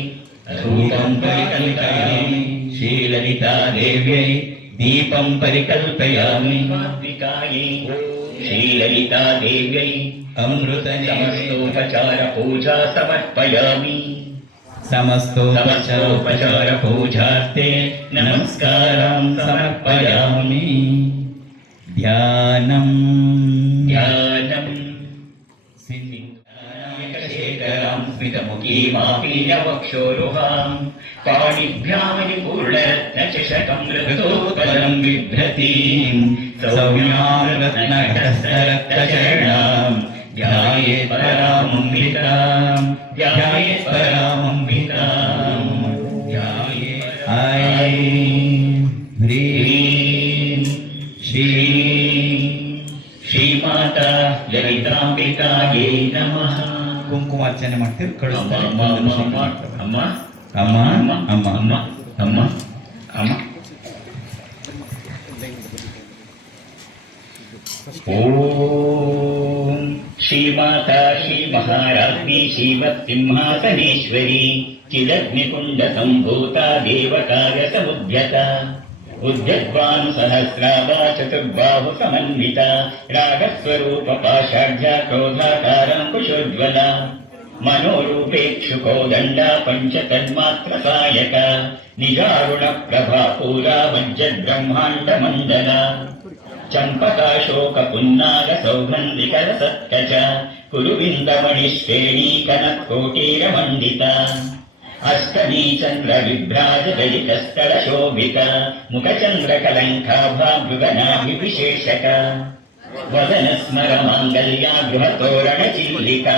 धूपं परिकल्पयामि. श्रीललिता देव्यै दीपं परिकल्पयामि. श्रीललिता देव्यै समस्तोपचार पूजा समर्पयामि. समस्तोपचार पूजार्थे नमस्कारं समर्पयामि. ध्यानं शेखरां स्मितमुखीमापीनवक्षोरुहां पाणिभ्यामणिपूर्णरत्नचषकं रक्तोत्पलं बिभ्रतीं सौम्यां रत्नघटस्थरक्तचरणां ध्यायेत् परामम्बिकां ध्यायेत् परामम्बिकां ध्यायेत् ऐं ह्रीं श्रीं ಶ್ರೀಮಾತಾ ಲಲಿತಾಂಬಿಕಾಯೇ ನಮಃ. ಕುಂಕುಮಾರ್ಚನೆ ಮಾಡ್ತೀವಿ, ಕಳಿಸ್ತಾರೆ. ಅಮ್ಮ ಅಮ್ಮ ಅಮ್ಮ ಅಮ್ಮ ಅಮ್ಮ ಅಮ್ಮ ಅಮ್ಮ. ಓಂ ಶ್ರೀಮಾತಾ ಶ್ರೀ ಮಹಾರಾಜ್ಞಿ ಶ್ರೀಮತ್ ಸಿಂಹಾಸನೇಶ್ವರಿ ಚಿದಗ್ನಿಕುಂಡ ಸಂಭೂತ ದೇವಕಾರ್ಯ ಸಮುದ್ಯತ ಉದ್ಯದ್ವಾನು ಸಹಸ್ರಾಭ ಚತುರ್ಬಾಹು ಸಮನ್ವಿತ ರಾಗಸ್ವರೂಪ ಪಾಷಾಢ್ಯ ಕ್ರೋಧಾಕಾರಂಕುಶೋಜ್ವಲ ಮನೋರೂಪೇಕ್ಷುಕೋ ದಂಡ ಪಂಚತನ್ಮಾತ್ರ ಸಾಯಕ ನಿಜಾರುಣ ಪ್ರಭಾಪೂರ ವಜ್ಜದ್ ಬ್ರಹ್ಮಾಂಡ ಮಂಡಲ ಚಂಪಕಾಶೋಕ ಪುನ್ನಾಗ ಸೌಗಂಧಿಕರ ಸತ್ಕಚ ಕುರುವಿಂದಮಣಿ ಶ್ರೇಣಿ ಕನಕೋಟೀರ ಮಂಡಿತ ಅಷ್ಟಮೀ ಚಂದ್ರ ವಿಭ್ರಾಜ ದಲಿತ ಸ್ಥಳ ಶೋಭಿತ ಮುಖಚಂದ್ರ ಕಲಂಕಾಭ ಮೃಗನಾಭಿ ವಿಶೇಷಕ ವದನ ಸ್ಮರ ಮಾಂಗಲ್ಯ ಗೃಹ ತೋರಣ ಚಿಲ್ಲಿಕ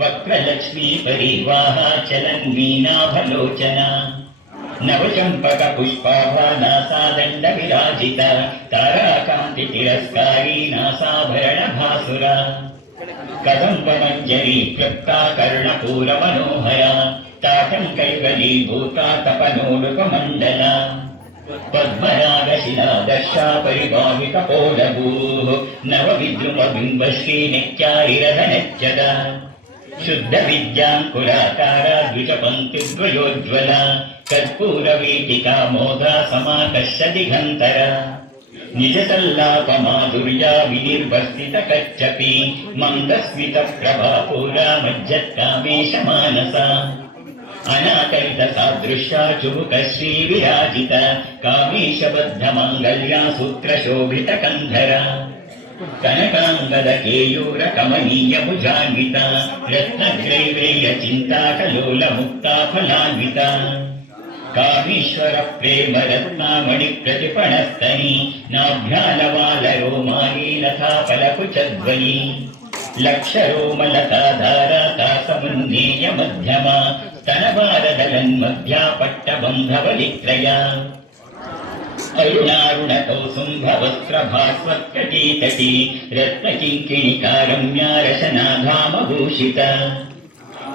ವಕ್ರಲಕ್ಷ್ಮೀ ಪರಿವಾಹ ಚಲನ್ ಮೀನಾಭಲೋಚನ ನವಚಂಪಕ ಪುಷ್ಪಾಭ ನಾಸಾದಂಡ ವಿರಾಜಿತ ತಾರಾಕಾಂತಿ ತಿರಸ್ಕಾರಿ ನಾಸಾಭರಣ ಭಾಸುರ ಕದಂಬ ಮಂಜರಿ ಕ್ಲಪ್ತ ಕರ್ಣಪೂರ ಮನೋಹರ ತಾಟಂಕೈವಲಿ ಭೂತ ತಪನೋಡುಕ ಮಂಡಲ ಪದ್ಮರಾಗ ಶಿಲಾದರ್ಶ ಪರಿಭಾವಿಕ ಪೋಲಭೂ ನವ ವಿದ್ರುಮ ಬಿಂಬ ಶ್ರೀ ನೆಚ್ಚಾರಿರದ ನೆಚ್ಚದ ಶುದ್ಧ ವಿದ್ಯಾಂಕುರಾಕಾರ ದ್ವಿಜ ಪಂಕ್ತಿ ದ್ವಯೋಜ್ವಲ ಕರ್ಪೂರ ವೀಟಿಕಾ ಮೋದ ಸಮಾಕರ್ಷ ದಿಗಂತರ ನಿಜ ಸಲ್ಲಾಪ ಮಾಧುರ್ಯ ವಿನಿರ್ವರ್ತಿತ ಕಚ್ಚಪಿ ಮಂದಸ್ಮಿತ ಪ್ರಭಾಪೂರ ಮಜ್ಜತ್ಕಾಮೇಶ ಮಾನಸ ಅನಾಕರಿತ ಸಾದೃಶ್ಯ ಚುಬುಕ ಶ್ರೀ ವಿರಾಜಿತ ಕಾಮೇಶ ಬದ್ಧ ಮಾಂಗಲ್ಯ ಸೂತ್ರ ಶೋಭಿತ ಕಂಧರ ಕನಕಾಂಗದ ಕೇಯೂರ ಕಮನೀಯ ಭುಜಾನ್ವಿತ ರತ್ನಗ್ರೈವೇಯ ಚಿಂತಾಕಲೋಲ ಮುಕ್ತ ಫಲಾನ್ವಿತ ಕಾಮೇಶ್ವರ ಪ್ರೇಮ ರತ್ನಾಮಣಿ ಪ್ರತಿಪಣಸ್ತನಿ ನಾಭ್ಯಾಲವಾಲ ರೋಮಾನಿ ಲತಾ ಫಲಕುಚಧ್ವನಿ ಲಕ್ಷ ರೋಮಲತಾಧಾರ ತಾಸಮುನ್ನೇಯ ಮಧ್ಯಮ ಸ್ತನಭಾರದಲನ್ಮಧ್ಯ ಪಟ್ಟ ಬಂಧವಲಿತ್ರಯ ಅರುಣಾರುಣ ಕೌಸುಂಭ ವಸ್ತ್ರ ಭಾಸ್ವತ್ಕಟಿ ತಟಿ ರತ್ನ ಕಿಂಕಿಣಿ ಕಾರಮ್ಯ ರಶನಾಧಾಮಭೂಷಿತ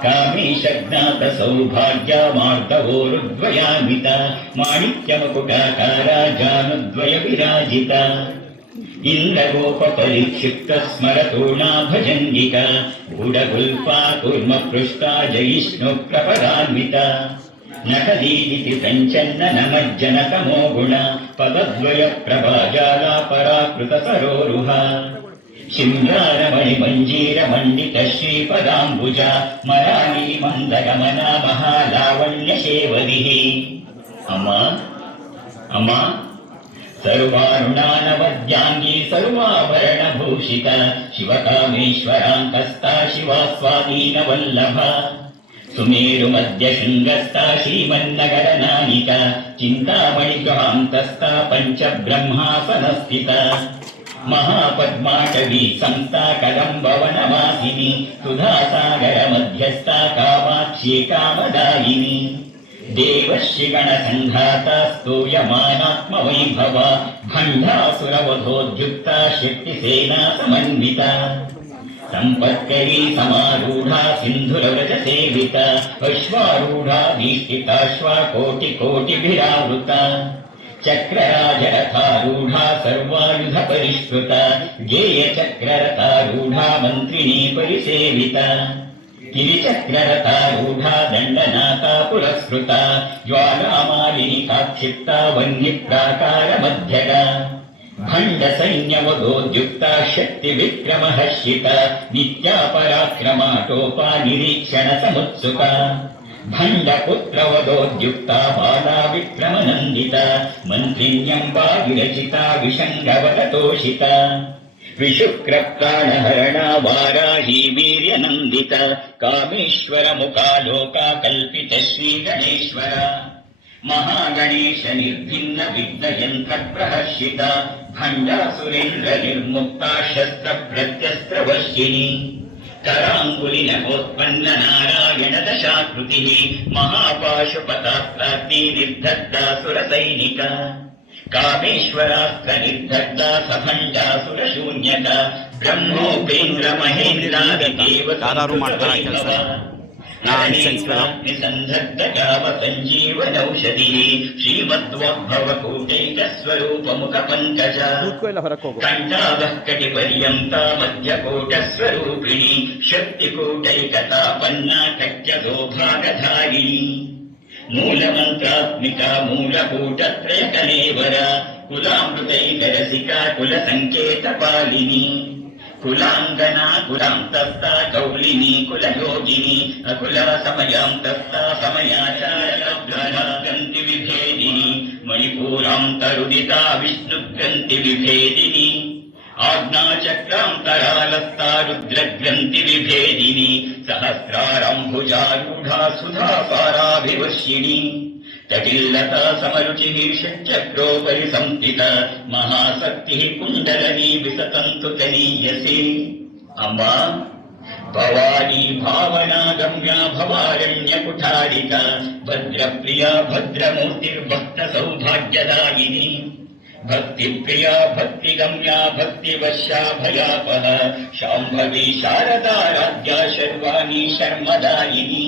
ಕಾಮೇಶ ಜ್ಞಾತ ಸೌಭಾಗ್ಯ ಮಾರ್ದವೋರುದ್ವಯಾನ್ವಿತ ಮಾಣಿಕ್ಯ ಮಕುಟಾಕಾರ ಜಾನುದ್ವಯ ವಿರಾಜಿತ ಇಂದ್ರಗೋಪ ಪರಿಕ್ಷಿಪ್ತ ಸ್ಮರತೋಣಾ ಭಜಂಗಿಕ ಗೂಢಗುಲ್ಪಾ ಕೂರ್ಮ ಪೃಷ್ಟ ಜಯಿಷ್ಣು ಪ್ರಪರಾನ್ವಿತ ನಖದೀದಿತಿ ಸಂಚನ್ನ ನಮಜ್ಜನ ತಮೋ ಗುಣ ಪದದ್ವಯ ಪ್ರಭಾಜಾಲ ಪರಾಕೃತ ಸರೋರುಹ ಶಿಂಗಾರಮಣಿ ಮಂಜೀರ ಮಂಡಿತ ಶ್ರೀಪದಾಂಬುಜ ಮರಾಳಿ ಮಂದಗಮನ ಮಹಾಲಾವಣ್ಯ ಶೇವದಿ ಅಮ್ಮ ಅಮ್ಮ ಸರ್ವಾರುಣಾನವದ್ಯಾಂಗಿ ಸರ್ವಾಭರಣ ಭೂಷಿತ ಶಿವಕಾಮೇಶ್ವರಾಂತಸ್ಥ ಶಿವಾಸ್ವಾದೀನ ವಲ್ಲಭ ಸುಮೇರು ಮಧ್ಯ ಶೃಂಗಸ್ಥ ಶ್ರೀಮನ್ನಗರ ನಾಯಿಕ ಚಿಂತಾಮಣಿ ಗೃಹಾಂತಸ್ಥ ಪಂಚ ಬ್ರಹ್ಮಾಸನಸ್ಥಿತ ಮಹಾಪದ್ಮಾಟವಿ ಸಂಸ್ಥ ಕದಂಬವನವಾಸಿನಿ ಸುಧಾಸಾಗರ ಮಧ್ಯಸ್ಥ ಕಾಮಾಕ್ಷಿ ಕಾಮದಾಯಿನಿ ದೇವಶ್ರೀಗಣ ಸಂಘಾತ ಸ್ತೂಯಮಾನಾತ್ಮ ವೈಭವ ಭಂಡಾಸುರವಧೋದ್ಯುಕ್ತ ಶಕ್ತಿ ಸೇನಾ ಸಮನ್ವಿತ ಸಂಪತ್ಕರಿ ಸಮಾರೂಢ ಸಿಂಧುರವ್ರಜ ಸೇವಿತ ಅಶ್ವಾರೂಢಾಧಿಷ್ಠಿತಾಶ್ವ ಕೋಟಿ ಕೋಟಿಭಿರಾವೃತ ಚಕ್ರರಾಜರಥಾರೂಢ ಸರ್ವಾಯುಧ ಪರಿಷ್ಕೃತ ಗೇಯ ಚಕ್ರರಥಾರೂಢ ಮಂತ್ರಿಣೀ ಪರಿಸೇವಿತ ಕಿರಿಚಕ್ರರಥಾರೂಢ ದಂಡನಾಥ ಪುರಸ್ಕೃತ ಜ್ವಾಲಾಮಾಲಿನಿ ಕಾಕ್ಷಿಪ್ತ ವನ್ಯ ಪ್ರಾಕಾರ ಮಧ್ಯಗ ಭಂಡ ಸೈನ್ಯವಧೋದ್ಯುಕ್ತ ಶಕ್ತಿ ವಿಕ್ರಮ ಹರ್ಷಿತ ನಿತ್ಯ ಪರಾಕ್ರಮಾಟೋಪ ನಿರೀಕ್ಷಣ ಸಮುತ್ಸುಕ ಭಂಡ ಪುತ್ರವಧೋದ್ಯುಕ್ತ ಬಾಲಾ ವಿಕ್ರಮ ನಂದಿತ ಮಂತ್ರಿಣ್ಯಂಬಾ ವಿರಚಿತ ವಿಷಂಗವತೋಷಿತ ವಿಶುಕ್ರ ಪ್ರಾಣಹರಣ ವಾರಾಹಿ ವೀರ್ಯ ನಂದಿತ ಕಾಮೇಶ್ವರ ಮುಖಾಲೋಕ ಕಲ್ಪಿತ ಶ್ರೀ ಗಣೇಶ್ವರ महागणेश निर्भिन्न विघ्नयन्त्र प्रहर्षिता भण्डासुरेन्द्र निर्मुक्ता शस्त्र प्रत्यस्त्रवर्षिणी कराङ्गुलि नभोत्पन्न नारायण दशाकृतिः महापाशुपतास्त्राग्नि निर्दग्धासुरसैनिका कामेश्वरास्त्र निर्दग्धा सभण्डासुरशून्यता ब्रह्मोपेन्द्र महेन्द्रादिदेव निसन्धग्धकाम सञ्जीवनौषधिः श्रीमद्वद्भवकूटैकस्वरूपमुखपङ्कज कण्ठावःकटिपर्यन्ता मध्यकूटस्वरूपिणी शक्तिकूटैकतापन्ना कट्यदोभागधारिणी मूलमन्त्रात्मिका मूलकूटत्रयकलेवरा कुलामृतैकरसिका कुलसङ्केतपालिनी कुलाङ्गना कुलान्तस्था कौलिनी कुलयोगिनी अकुला समयान्तस्था समयाचार्यग्रन्थि विभेदिनी मणिपूरान्तरुदिता विष्णुग्रन्थि विभेदिनी आज्ञाचक्रान्तरालस्था रुद्रग्रन्थि विभेदिनी सहस्रारम्भुजारूढा सुधासाराभिवर्षिणी जटिल्लता समरुचिः षट्चक्रोपरि संस्थिता महाशक्तिः कुण्डलनी विसतन्तु कनीयसे अम्बा भवानी भावना गम्या भवारण्यकुठारिका भद्रप्रिया भद्रमूर्तिर्भक्त सौभाग्यदायिनी भक्तिप्रिया भक्तिगम्या भक्तिवश्या भयापः शाम्भवी शारदाराध्या शर्वाणी शर्मदायिनी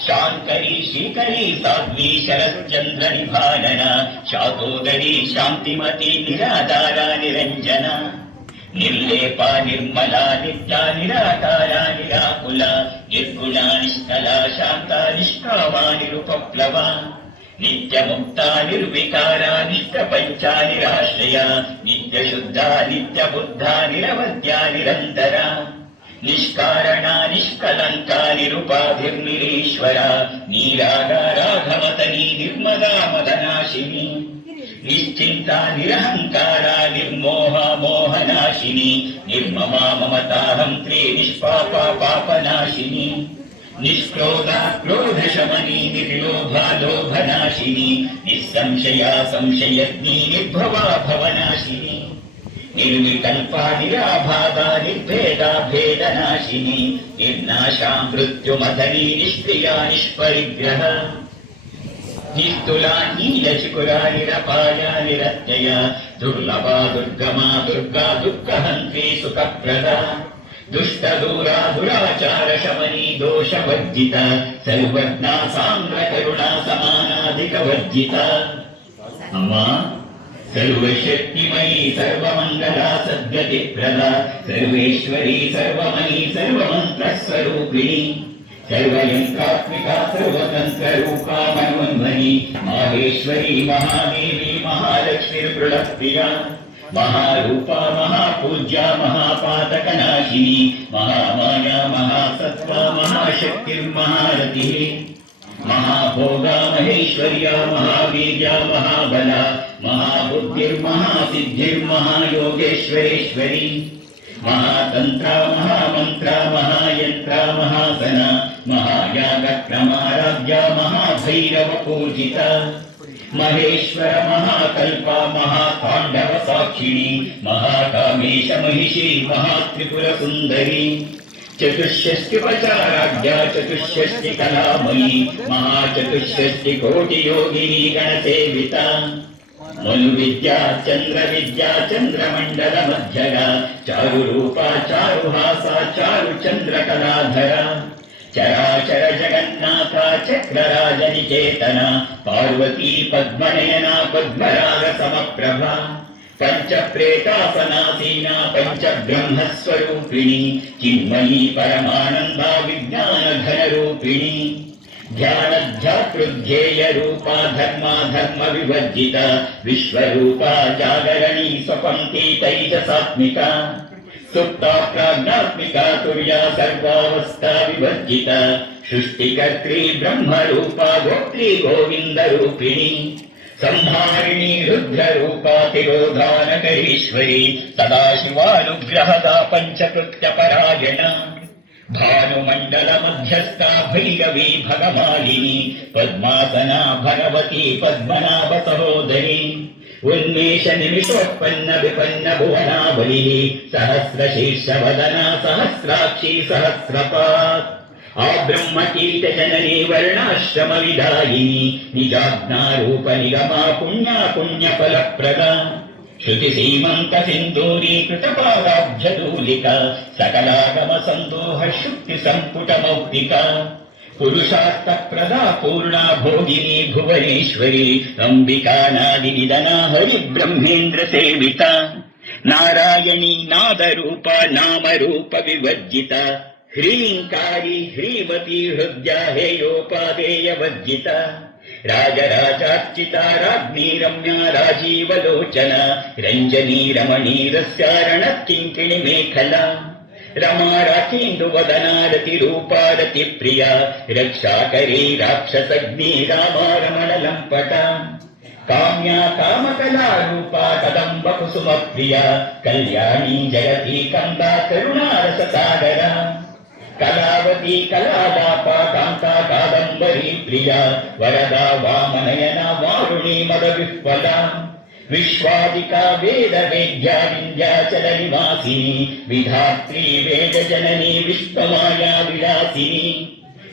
शांकरी श्रीकरी साध्वी शरच्चंद्र निभानना शातोदरी शांतिमती निराधारा निरंजना निर्लेपा निर्मला नित्या निराकारा निराकुला निर्गुणा निष्कला शांता निष्कामा निरुपप्लवा नित्यमुक्ता निर्विकारा निष्प्रपंचा निराश्रया नित्यशुद्धा नित्यबुद्धा निरवद्या निरन्तरा निष्कारणा निष्कलंका निरुपाधिर्निरीश्वरा नीरागारा घमतनी निर्मदा मदनाशिनी निश्चिंता निरहंकारा निर्मोहा मोहनाशिनी निर्ममा ममताहंत्री निष्पापा पापनाशिनी निष्क्रोधा क्रोधशमनी निर्लोभा लोभनाशिनी निस्संशया संशयज्ञी निर्भवा भवनाशिनी निर्विकल्पा निराभागा निर्भेदा भेदनाशिनी निर्नाशा मृत्युमथनी निष्क्रिया निष्परिग्रह निस्तुला नीलचिकुरा निरपाया निरत्यया दुर्लभा दुर्गमा दुर्गा दुःखहन्त्री सुखप्रदा दुष्टदूरा दुराचार शमनी दोषवर्जिता सर्वज्ञा सान्द्र करुणा समानाधिकवर्जिता अम्मा सर्वशक्तिमयी सर्वमंगला सद्गतिप्रदा सर्वेश्वरी सर्वमयी सर्वमन्त्रस्वरूपिणी सर्वयन्त्रात्मिका सर्वतन्त्ररूपा मनोन्मनी माहेश्वरी महादेवी महालक्ष्मीर्प्रणप्रिया महारूपा महापूज्या महापातकनाशिनी महामाया महासत्त्वा महाशक्तिर्महारतिः महाभोगा महेश्वर्या महावीर्या महाबला महाबुद्धिर्महासिद्धिर्महायोगेश्वरेश्वरी महातंत्रा महामंत्रा महायंत्रा महासना महायागक्रमाराध्या महाभैरवपूजिता महेश्वर महाकल्पा महातांडव साक्षिणी महाकामेश महिषी महात्रिपुरसुंदरी चतुष्षष्टिपचाराढ्या चतुष्षष्टि कलामयी महाचतुष्षष्टि कोटि योगिनी गणसेविता मनुविद्या चंद्रमंडल मध्यगा चारुरूपा चारुहासा चारुचंद्रकलाधरा चराचर जगन्नाथा चक्रराजनिकेतना पार्वती पद्मनयना पद्मराग समप्रभा पंच प्रेतासनासीना पंच ब्रह्मस्वरूपिणी चिन्मयी परमानंदा विज्ञान घन रूपिणी ध्यानध्यातृध्येय रूपा धर्मा धर्म विवर्जिता विश्वरूपा जागरणी स्वपंक्ति तैजसात्मिका सुप्ता प्राज्ञात्मिका तुर्या सर्वावस्था विवर्जिता सृष्टिकर्त्री ब्रह्म रूपा गोत्री गोविंद रूपिणी संहारिणी रुद्र रूपा तिरोधानकरीश्वरी सदाशिवानुग्रहदा पंचकृत्य परायणा భానుమండల మధ్యస్థ భైరవీ భగమాలిని పద్మాసనా భగవతి పద్మనాభ సహోదరి ఉన్మేష నిమిషోత్పన్న విపన్న భువనావళి సహస్రశీర్షవదన సహస్రాక్షి సహస్రపాత్ ఆ బ్రహ్మకీట జననీ వర్ణాశ్రమ విదాయిని నిజాజ్ఞారూప నిగమా పుణ్యా పుణ్య ఫలప్రద శృతి సీమంత సింధూరీకృత పాదాబ్జదూలిక సకలాగమ సందోహ శుక్తి సంపుట మౌక్తిక పురుషార్థ ప్రదా పూర్ణా భోగిని భువనేశ్వరి అంబికా నాది నిదన హరి బ్రహ్మేంద్ర సేవిత నారాయణీ నాదరూప నామరూప వివర్జిత హ్రీంకారి హ్రీమతి హృద్యా హేయోపాదేయ వర్జిత రాజరాజార్చిత రాజ్ఞీ రమ్యా రాజీవలోచన రంజనీ రమణీరస్యారణ కింకిణి మేఖల రమా రాకేందువదనారతి రూపారతి ప్రియ రక్షాకరీ రాక్షసగ్ని రామా రమణ లంపట కామ్యా కామకళా రూపా కదంబ కుసుమ ప్రియ కళ్యాణీ జయతి కందా కరుణారస సాగర కళావతి కళాదాప కాంతా కాదంబరీ ప్రియ వరదా వామనయన వారుణి మద విహ్వల విశ్వాదికా వేద వేద్యా వింధ్యాచల నివాసిని విధాత్రీ వేద జననీ విశ్వమాయా విలాసిని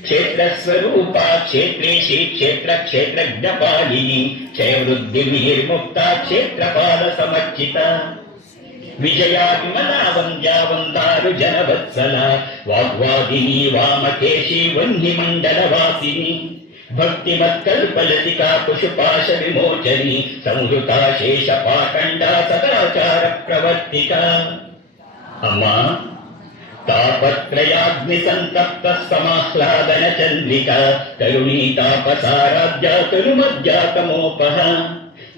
క్షేత్రస్వరూపా క్షేత్రేషి క్షేత్ర క్షేత్రజ్ఞపాలిని క్షయవృద్ధి నిర్ముక్త క్షేత్రపాల సమర్చిత విజయా విమలా వంద్యా వందారు జనవత్సల వాగ్వాదిని వామకేశి వహ్ని మండల వాసిని భక్తిమత్కల్పలతికా పశుపాశ విమోచని సంహృతా శేష పాఖండా సదాచార ప్రవర్తిక అమ్మా తాపత్రయాగ్ని సంతప్త సమాహ్లాదన చంద్రిక తరుణీ తాపసారాధ్యా తరుమధ్యాతమోపహ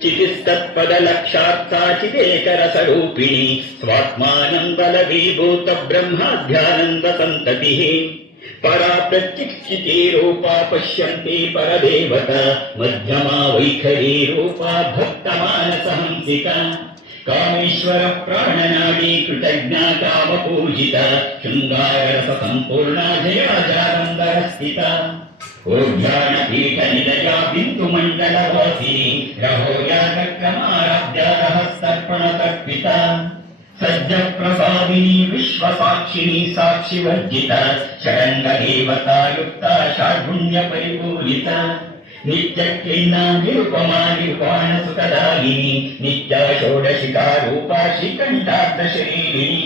చితిస్తత్పద లక్షార్థా చిదేకరసరూపిణి స్వాత్మానందల విభూత బ్రహ్మాధ్యానంద సంతతి పరా ప్రత్యక్షితి రూపా పశ్యంతి పరదేవత మధ్యమా వైఖరీ రూపా భక్త మానసహంసిక కామేశ్వర ప్రాణనాడీ కృతజ్ఞా కామ పూజిత శృంగారరస సంపూర్ణ జయాజానందర స్థిత ఓజ్ఞాన పీఠ నిలయా బిందు మండల వాసిని రహోయాగ క్రమారాధ్య రహస్తర్పణ తర్పిత సజ్జ ప్రసాదిని విశ్వ సాక్షిని సాక్షి వర్జిత షడంగ దేవతాయుక్త షాఢుణ్య పరిపూరిత నిత్య క్లీనా నిరుపమా నిర్వాణ సుఖదాయిని నిత్య షోడశికా రూపా శ్రీకంఠార్థ శరీరిణి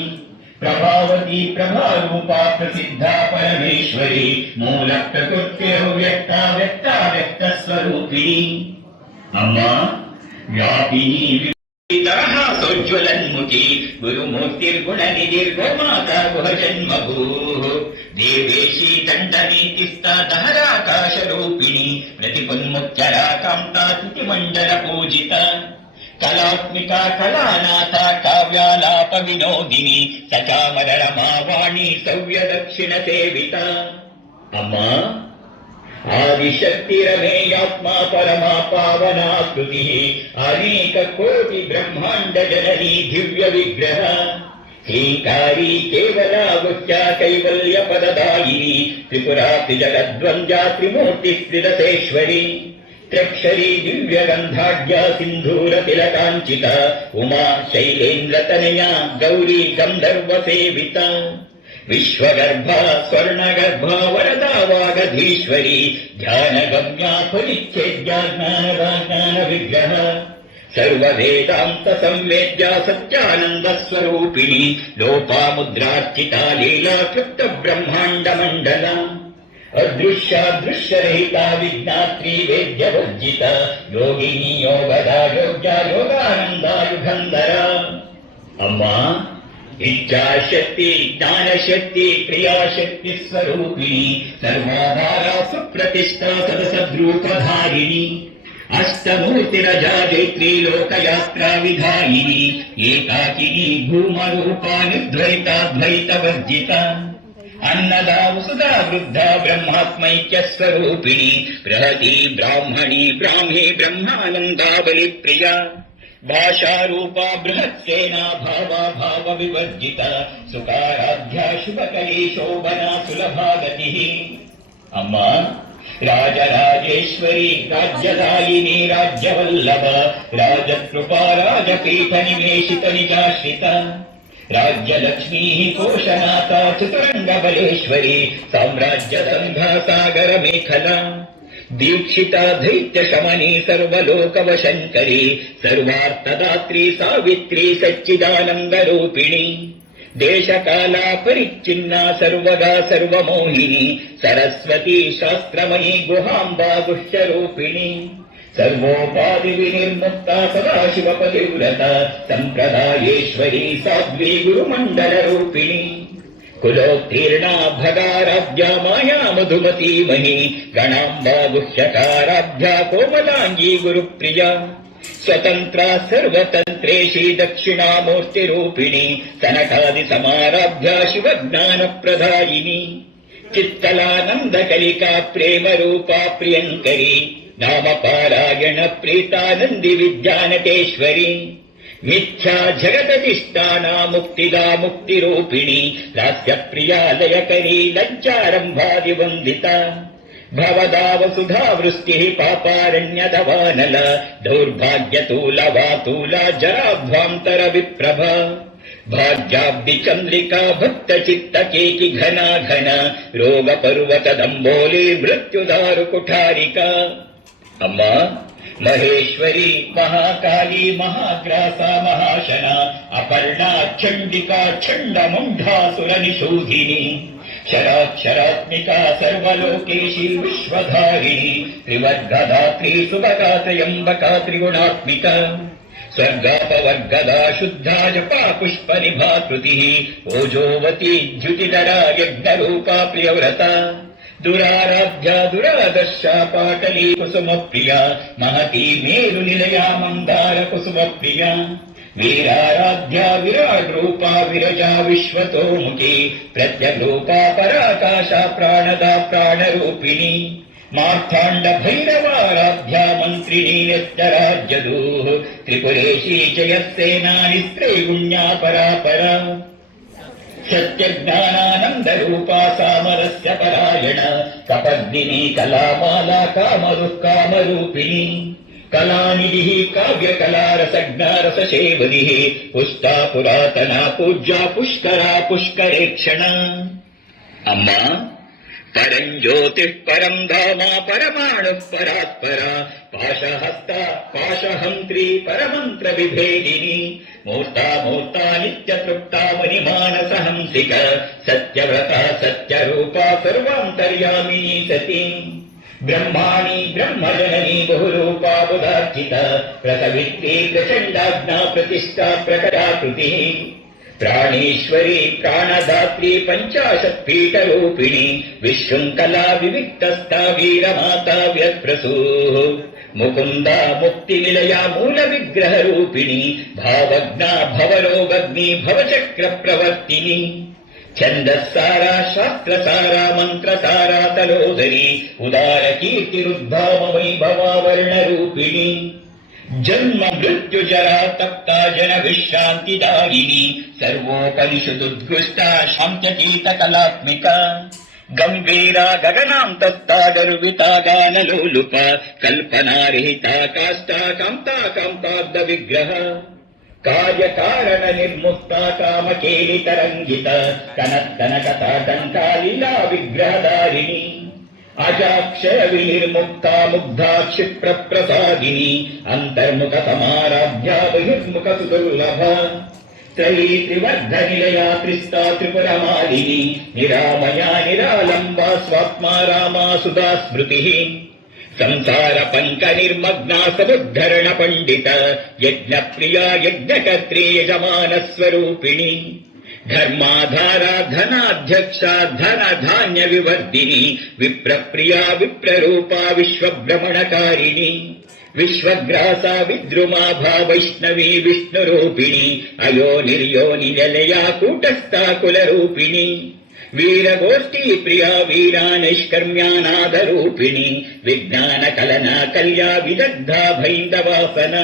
ప్రభావతి ప్రభారూపా ప్రసిద్ధా పరమేశ్వరి మూల ప్రకృత్యవ్యక్త వ్యక్త వ్యక్త స్వరూపిణి అమ్మా వ్యాపిని సోజ్వలన్ముఖి గురుమూర్తిర్గుణ నిధిర్గోమాత గుహజన్మభూ దేవేశీ దండనీతిస్తా దహరాకాశ రూపిణి ప్రతిపున్ముక్తరా కాంతా మండల పూజిత కళాత్మిక కళానాథ కావ్యాలాప వినోదిని సచామర రమావాణి సవ్య దక్షిణ సేవిత అమ్మా ఆదిశక్తిరమేయాత్మా పరమా పావనాకృతి అనేక కోటి బ్రహ్మాండ జననీ దివ్య విగ్రహ శ్రీకారీ కేవలాగుచ్చ కైవల్య పదదాయిని త్రిపురాతి జగద్వంద్యా త్రిమూర్తి త్రిదశేశ్వరి త్రక్షరీ దివ్య గంధాఢ్యా సింధూర తిలకాంచిత ఉమా శైలేంద్ర తనయా గౌరీ గంధర్వ సేవిత విశ్వగర్భ స్వర్ణగర్భ వరదా వాగధీశ్వరి ధ్యాన గమ్యా పరిచ్ఛేద్యా జ్ఞాన విగ్రహ సర్వవేదాంత సంవేద్యా సత్యానంద స్వరూపిణి లోపాముద్రార్చితా లీలా క్లుప్త బ్రహ్మాండ మండల అదృశ్యాదృశ్యరహిత విజ్ఞాత్రీ వేద్య వర్జిత యోగిని యోగదా యోగ్య యోగానందాయుగంధర అమ్మా ఇచ్ఛాశక్తి జ్ఞానశక్తి క్రియాశక్తి స్వరూపిణి సర్వాధార సుప్రతిష్ట సదసద్రూపధారిణి అష్టమూర్తిరజాజైత్రీ లోకయాత్రా విధాయిని ఏకాకిని భూమరూపా నిర్ద్వైతాద్వైత వర్జిత అన్నదా వసుదా వృద్ధ బ్రహ్మాత్మైక్య స్వరూపిణి బృహతి బ్రాహ్మణి బ్రాహ్మీ బ్రహ్మానందాబలి ప్రియ भाषारूपा बृहत्सेना भाव विवर्जित सुकाराध्या शुभकरी शोभना सुलभा गतिः अम्मा राजराजेश्वरी राज्यदायिनी राज्यवल्लभ राजकृपा राजपीठ निवेशित निजाश्रित राज्यलक्ष्मी कोशनाथा चतुरंगबलेश्वरी साम्राज्य संघा सागर मेखला दीक्षिता दैत्य शमनी सर्वलोकवशंकरी सर्वार्थदात्री सावित्री सच्चिदानंद रूपिणी देशकाला परिच्छिन्ना सर्वगा सर्वमोहिनी सरस्वती शास्त्रमयी गुहांबा गुह्यरूपिणी सर्वोपाधि विनिर्मुक्ता सदाशिवपतिव्रता संप्रदायेश्वरी साध्वी गुरुमंडल रूपिणी कुलोत्तीर्णा भगाराध्या माया मधुमती मही गणांबा गुह्यकाराध्या कोमलांगी गुरुप्रिया स्वतंत्रा सर्वतंत्रेशी दक्षिणामूर्तिरूपिणी सनकादि समाराध्या शिवज्ञान प्रदायिनी चित्तलानंदकलिका प्रेम रूपा प्रियंकरी नाम पारायण प्रीतानंदी विद्यानकेश्वरी मिथ्या जगदधिष्ठाना मुक्तिदा मुक्तिरूपिणी लास्यप्रिया लयकरी लज्जारंभादिवंदिता भवदावसुधा वृष्टिः पापारण्यदवानल दौर्भाग्यतूला वातूला जराध्वांतर विप्रभा भाग्याब्धिचन्द्रिका भक्तचित्तकेकि घना घन रोगपर्वतदम्बोले मृत्युदारुकुठारिका अम्मा महेश्वरी महाकाली महाग्रासा महाशना अपर्णा चण्डिका चण्डमुण्डासुरनिशूधिनी शराक्षरात्मिका सर्वलोकेशी विश्वधारिणी त्रिवर्गदात्री सुभगा त्र्यम्बका त्रिगुणात्मिका स्वर्गापवर्गदा शुद्धा जपा पुष्पनिभाकृतिः ओजोवती द्युतिधरा यज्ञरूपा प्रियव्रता दुराराध्या दुरादर्शा पाटली कुसुमप्रिया महती मेरुनिलया मन्दार कुसुमप्रिया वीराराध्या विराट रूपा विरजा विश्वतोमुखी प्रत्यग्रूपा पराकाशा प्राणदा प्राणरूपिणी मार्ताण्ड भैरवाराध्या मन्त्रिणी यश्चराज्यदूः त्रिपुरेशी जयसेनानि त्रैगुण्या परापरा सत्यज्ञानानंद रूपा सामरस्य परायण कपर्दिनी कलामाला कामरुः कामरूपिणी कलानिधिः काव्यकला रसज्ञा रससेवनिः पुष्टा पुरातना पूज्या पुष्करा पुष्करेक्षणा अम्मा परं ज्योतिः परं धामा परमाणुः परात्परा पाशहस्ता पाशहन्त्री परमन्त्र विभेदिनी मूर्ता मूर्ता नित्यतृप्ता मणिमानसहंसिक सत्यव्रता सत्यरूपा सर्वान्तर्यामिनी सती ब्रह्माणि ब्रह्मजननी बहुरूपा बुधार्चिता प्रसवित्री प्रचण्डाज्ञा प्रतिष्ठा प्रकटाकृतिः प्राणेश्वरी प्राणदात्री पंचाशत्पीठरूपिणी विशृङ्खला विविक्तस्था वीरमाता व्यप्रसूः मुकुन्दा मुक्तिनिलया मूलविग्रहरूपिणी भावज्ञा भवरोगग्नि भवचक्रप्रवर्तिनी छन्दस्सारा शास्त्रसारा मन्त्रसारा तलोदरी उदारकीर्तिरुद्धाम वैभवावर्णरूपिणी जन्म मृत्यु जरा तप्ता जन विश्रांतिदायिनी सर्वोपनिषदुद्घुष्टा शान्त्यतीत कलात्मिका गंभीरा गगनान्तस्था गर्विता गानलोलुप कल्पनारहिता काष्ठा कान्ता कान्ताब्द विग्रह कार्यकारण निर्मुक्ता कामकेलितरङ्गिता कनत्तनकताटङ्का लीला विग्रहधारिणी अजाक्षर विनिर्मुक्ता मुग्धा क्षिप्र प्रसादिनी अंतर्मुख समाराध्या बहिर्मुख सुदुर्लभा त्रयी त्रिवर्ध निलया त्रिस्ता त्रिपुरमालिनी निरामया निरालंबा स्वात्मा रामा सुधा स्मृतिः संसार पंक निर्मग्ना समुद्धरण पंडित यज्ञ प्रिया यज्ञकर्त्री यजमान स्वरूपिणी धर्माधारा धनाध्यक्षा धन धान्य विवर्धिनी विप्रप्रिया विप्ररूपा विश्वभ्रमणकारिणी विश्वग्रासा विद्रुमाभा वैष्णवी विष्णुरूपिणी अयो निर्योनि निलया कूटस्था कुलरूपिणी वीरगोष्ठी प्रिया वीरा नैष्कर्म्यानादरूपिणी विज्ञान कलना कल्या विदग्धा भैन्दवासना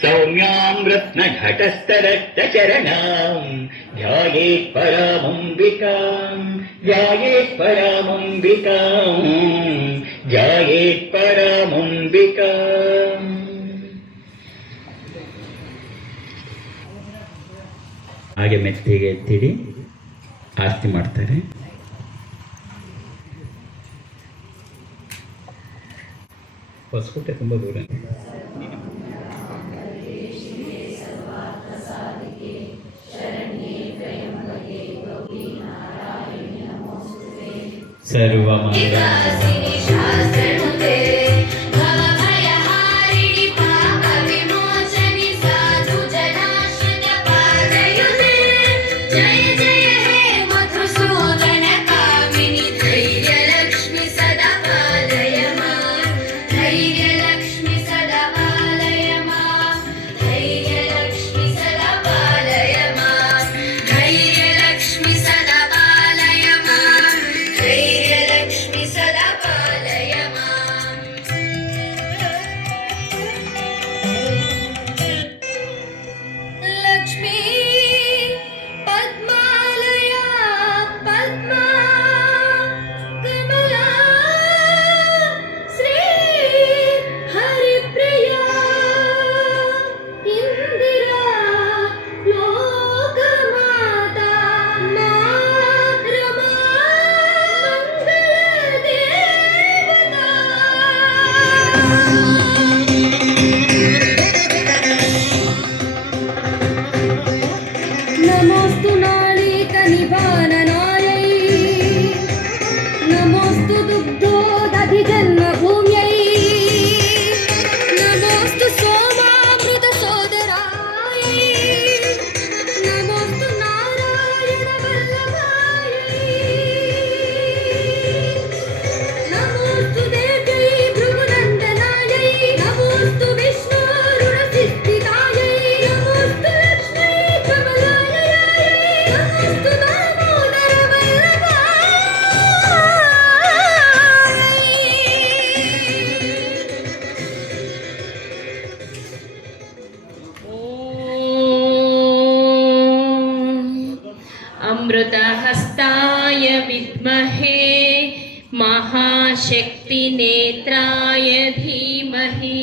सौम्यां रत्नघटस्थरक्तचरणां ध्यायेत् परामम्बिकां ध्यायेत् परामम्बिकां ध्यायेत् परामम्बिकां. ಹಾಗೆ ಮೆತ್ತಿಗೆ ಎತ್ತಿಡಿ, ಆರತಿ ಮಾಡ್ತಾರೆ. ಹೊಸಕೋಟೆ ತುಂಬ ದೂರ. ಸರ್ವಮಂಗಳ विकासिनि शास्त्रनुते भवभयहारिणि पापविमोचनि साधुजनाश्रितपादयुते जय जय हे मधुसूदनकामिनि धैर्यलक्ष्मि सदा पालय मां धैर्यलक्ष्मि सदा पालय मां धैर्यलक्ष्मि सदा पालय मां धैर्यलक्ष्मि सदा पालय मां धैर्यलक्ष्मि सदा पालय मां. लक्ष्मी पद्मालया पद्मा कमला श्री हरिप्रिया इंदिरा लोकमाता मा रमा नमोस्तु नाळीकनिभाननायै नमोस्तु दुग्धोदधिजन्मभूम्यै नमोस्तु सोमामृतसोदरायै नमोस्तु नारायणवल्लभायै नमोस्तु देव्यै भृगुनन्दनायै नमोस्तु विष्णोरुणसिद्धिदायै नमोस्तु लक्ष्मै कमलालयायै नमोस्तु दामोदरवल्लभायै. अमृतहस्ताय विद्महे महाशक्तिनेत्राय धीमहि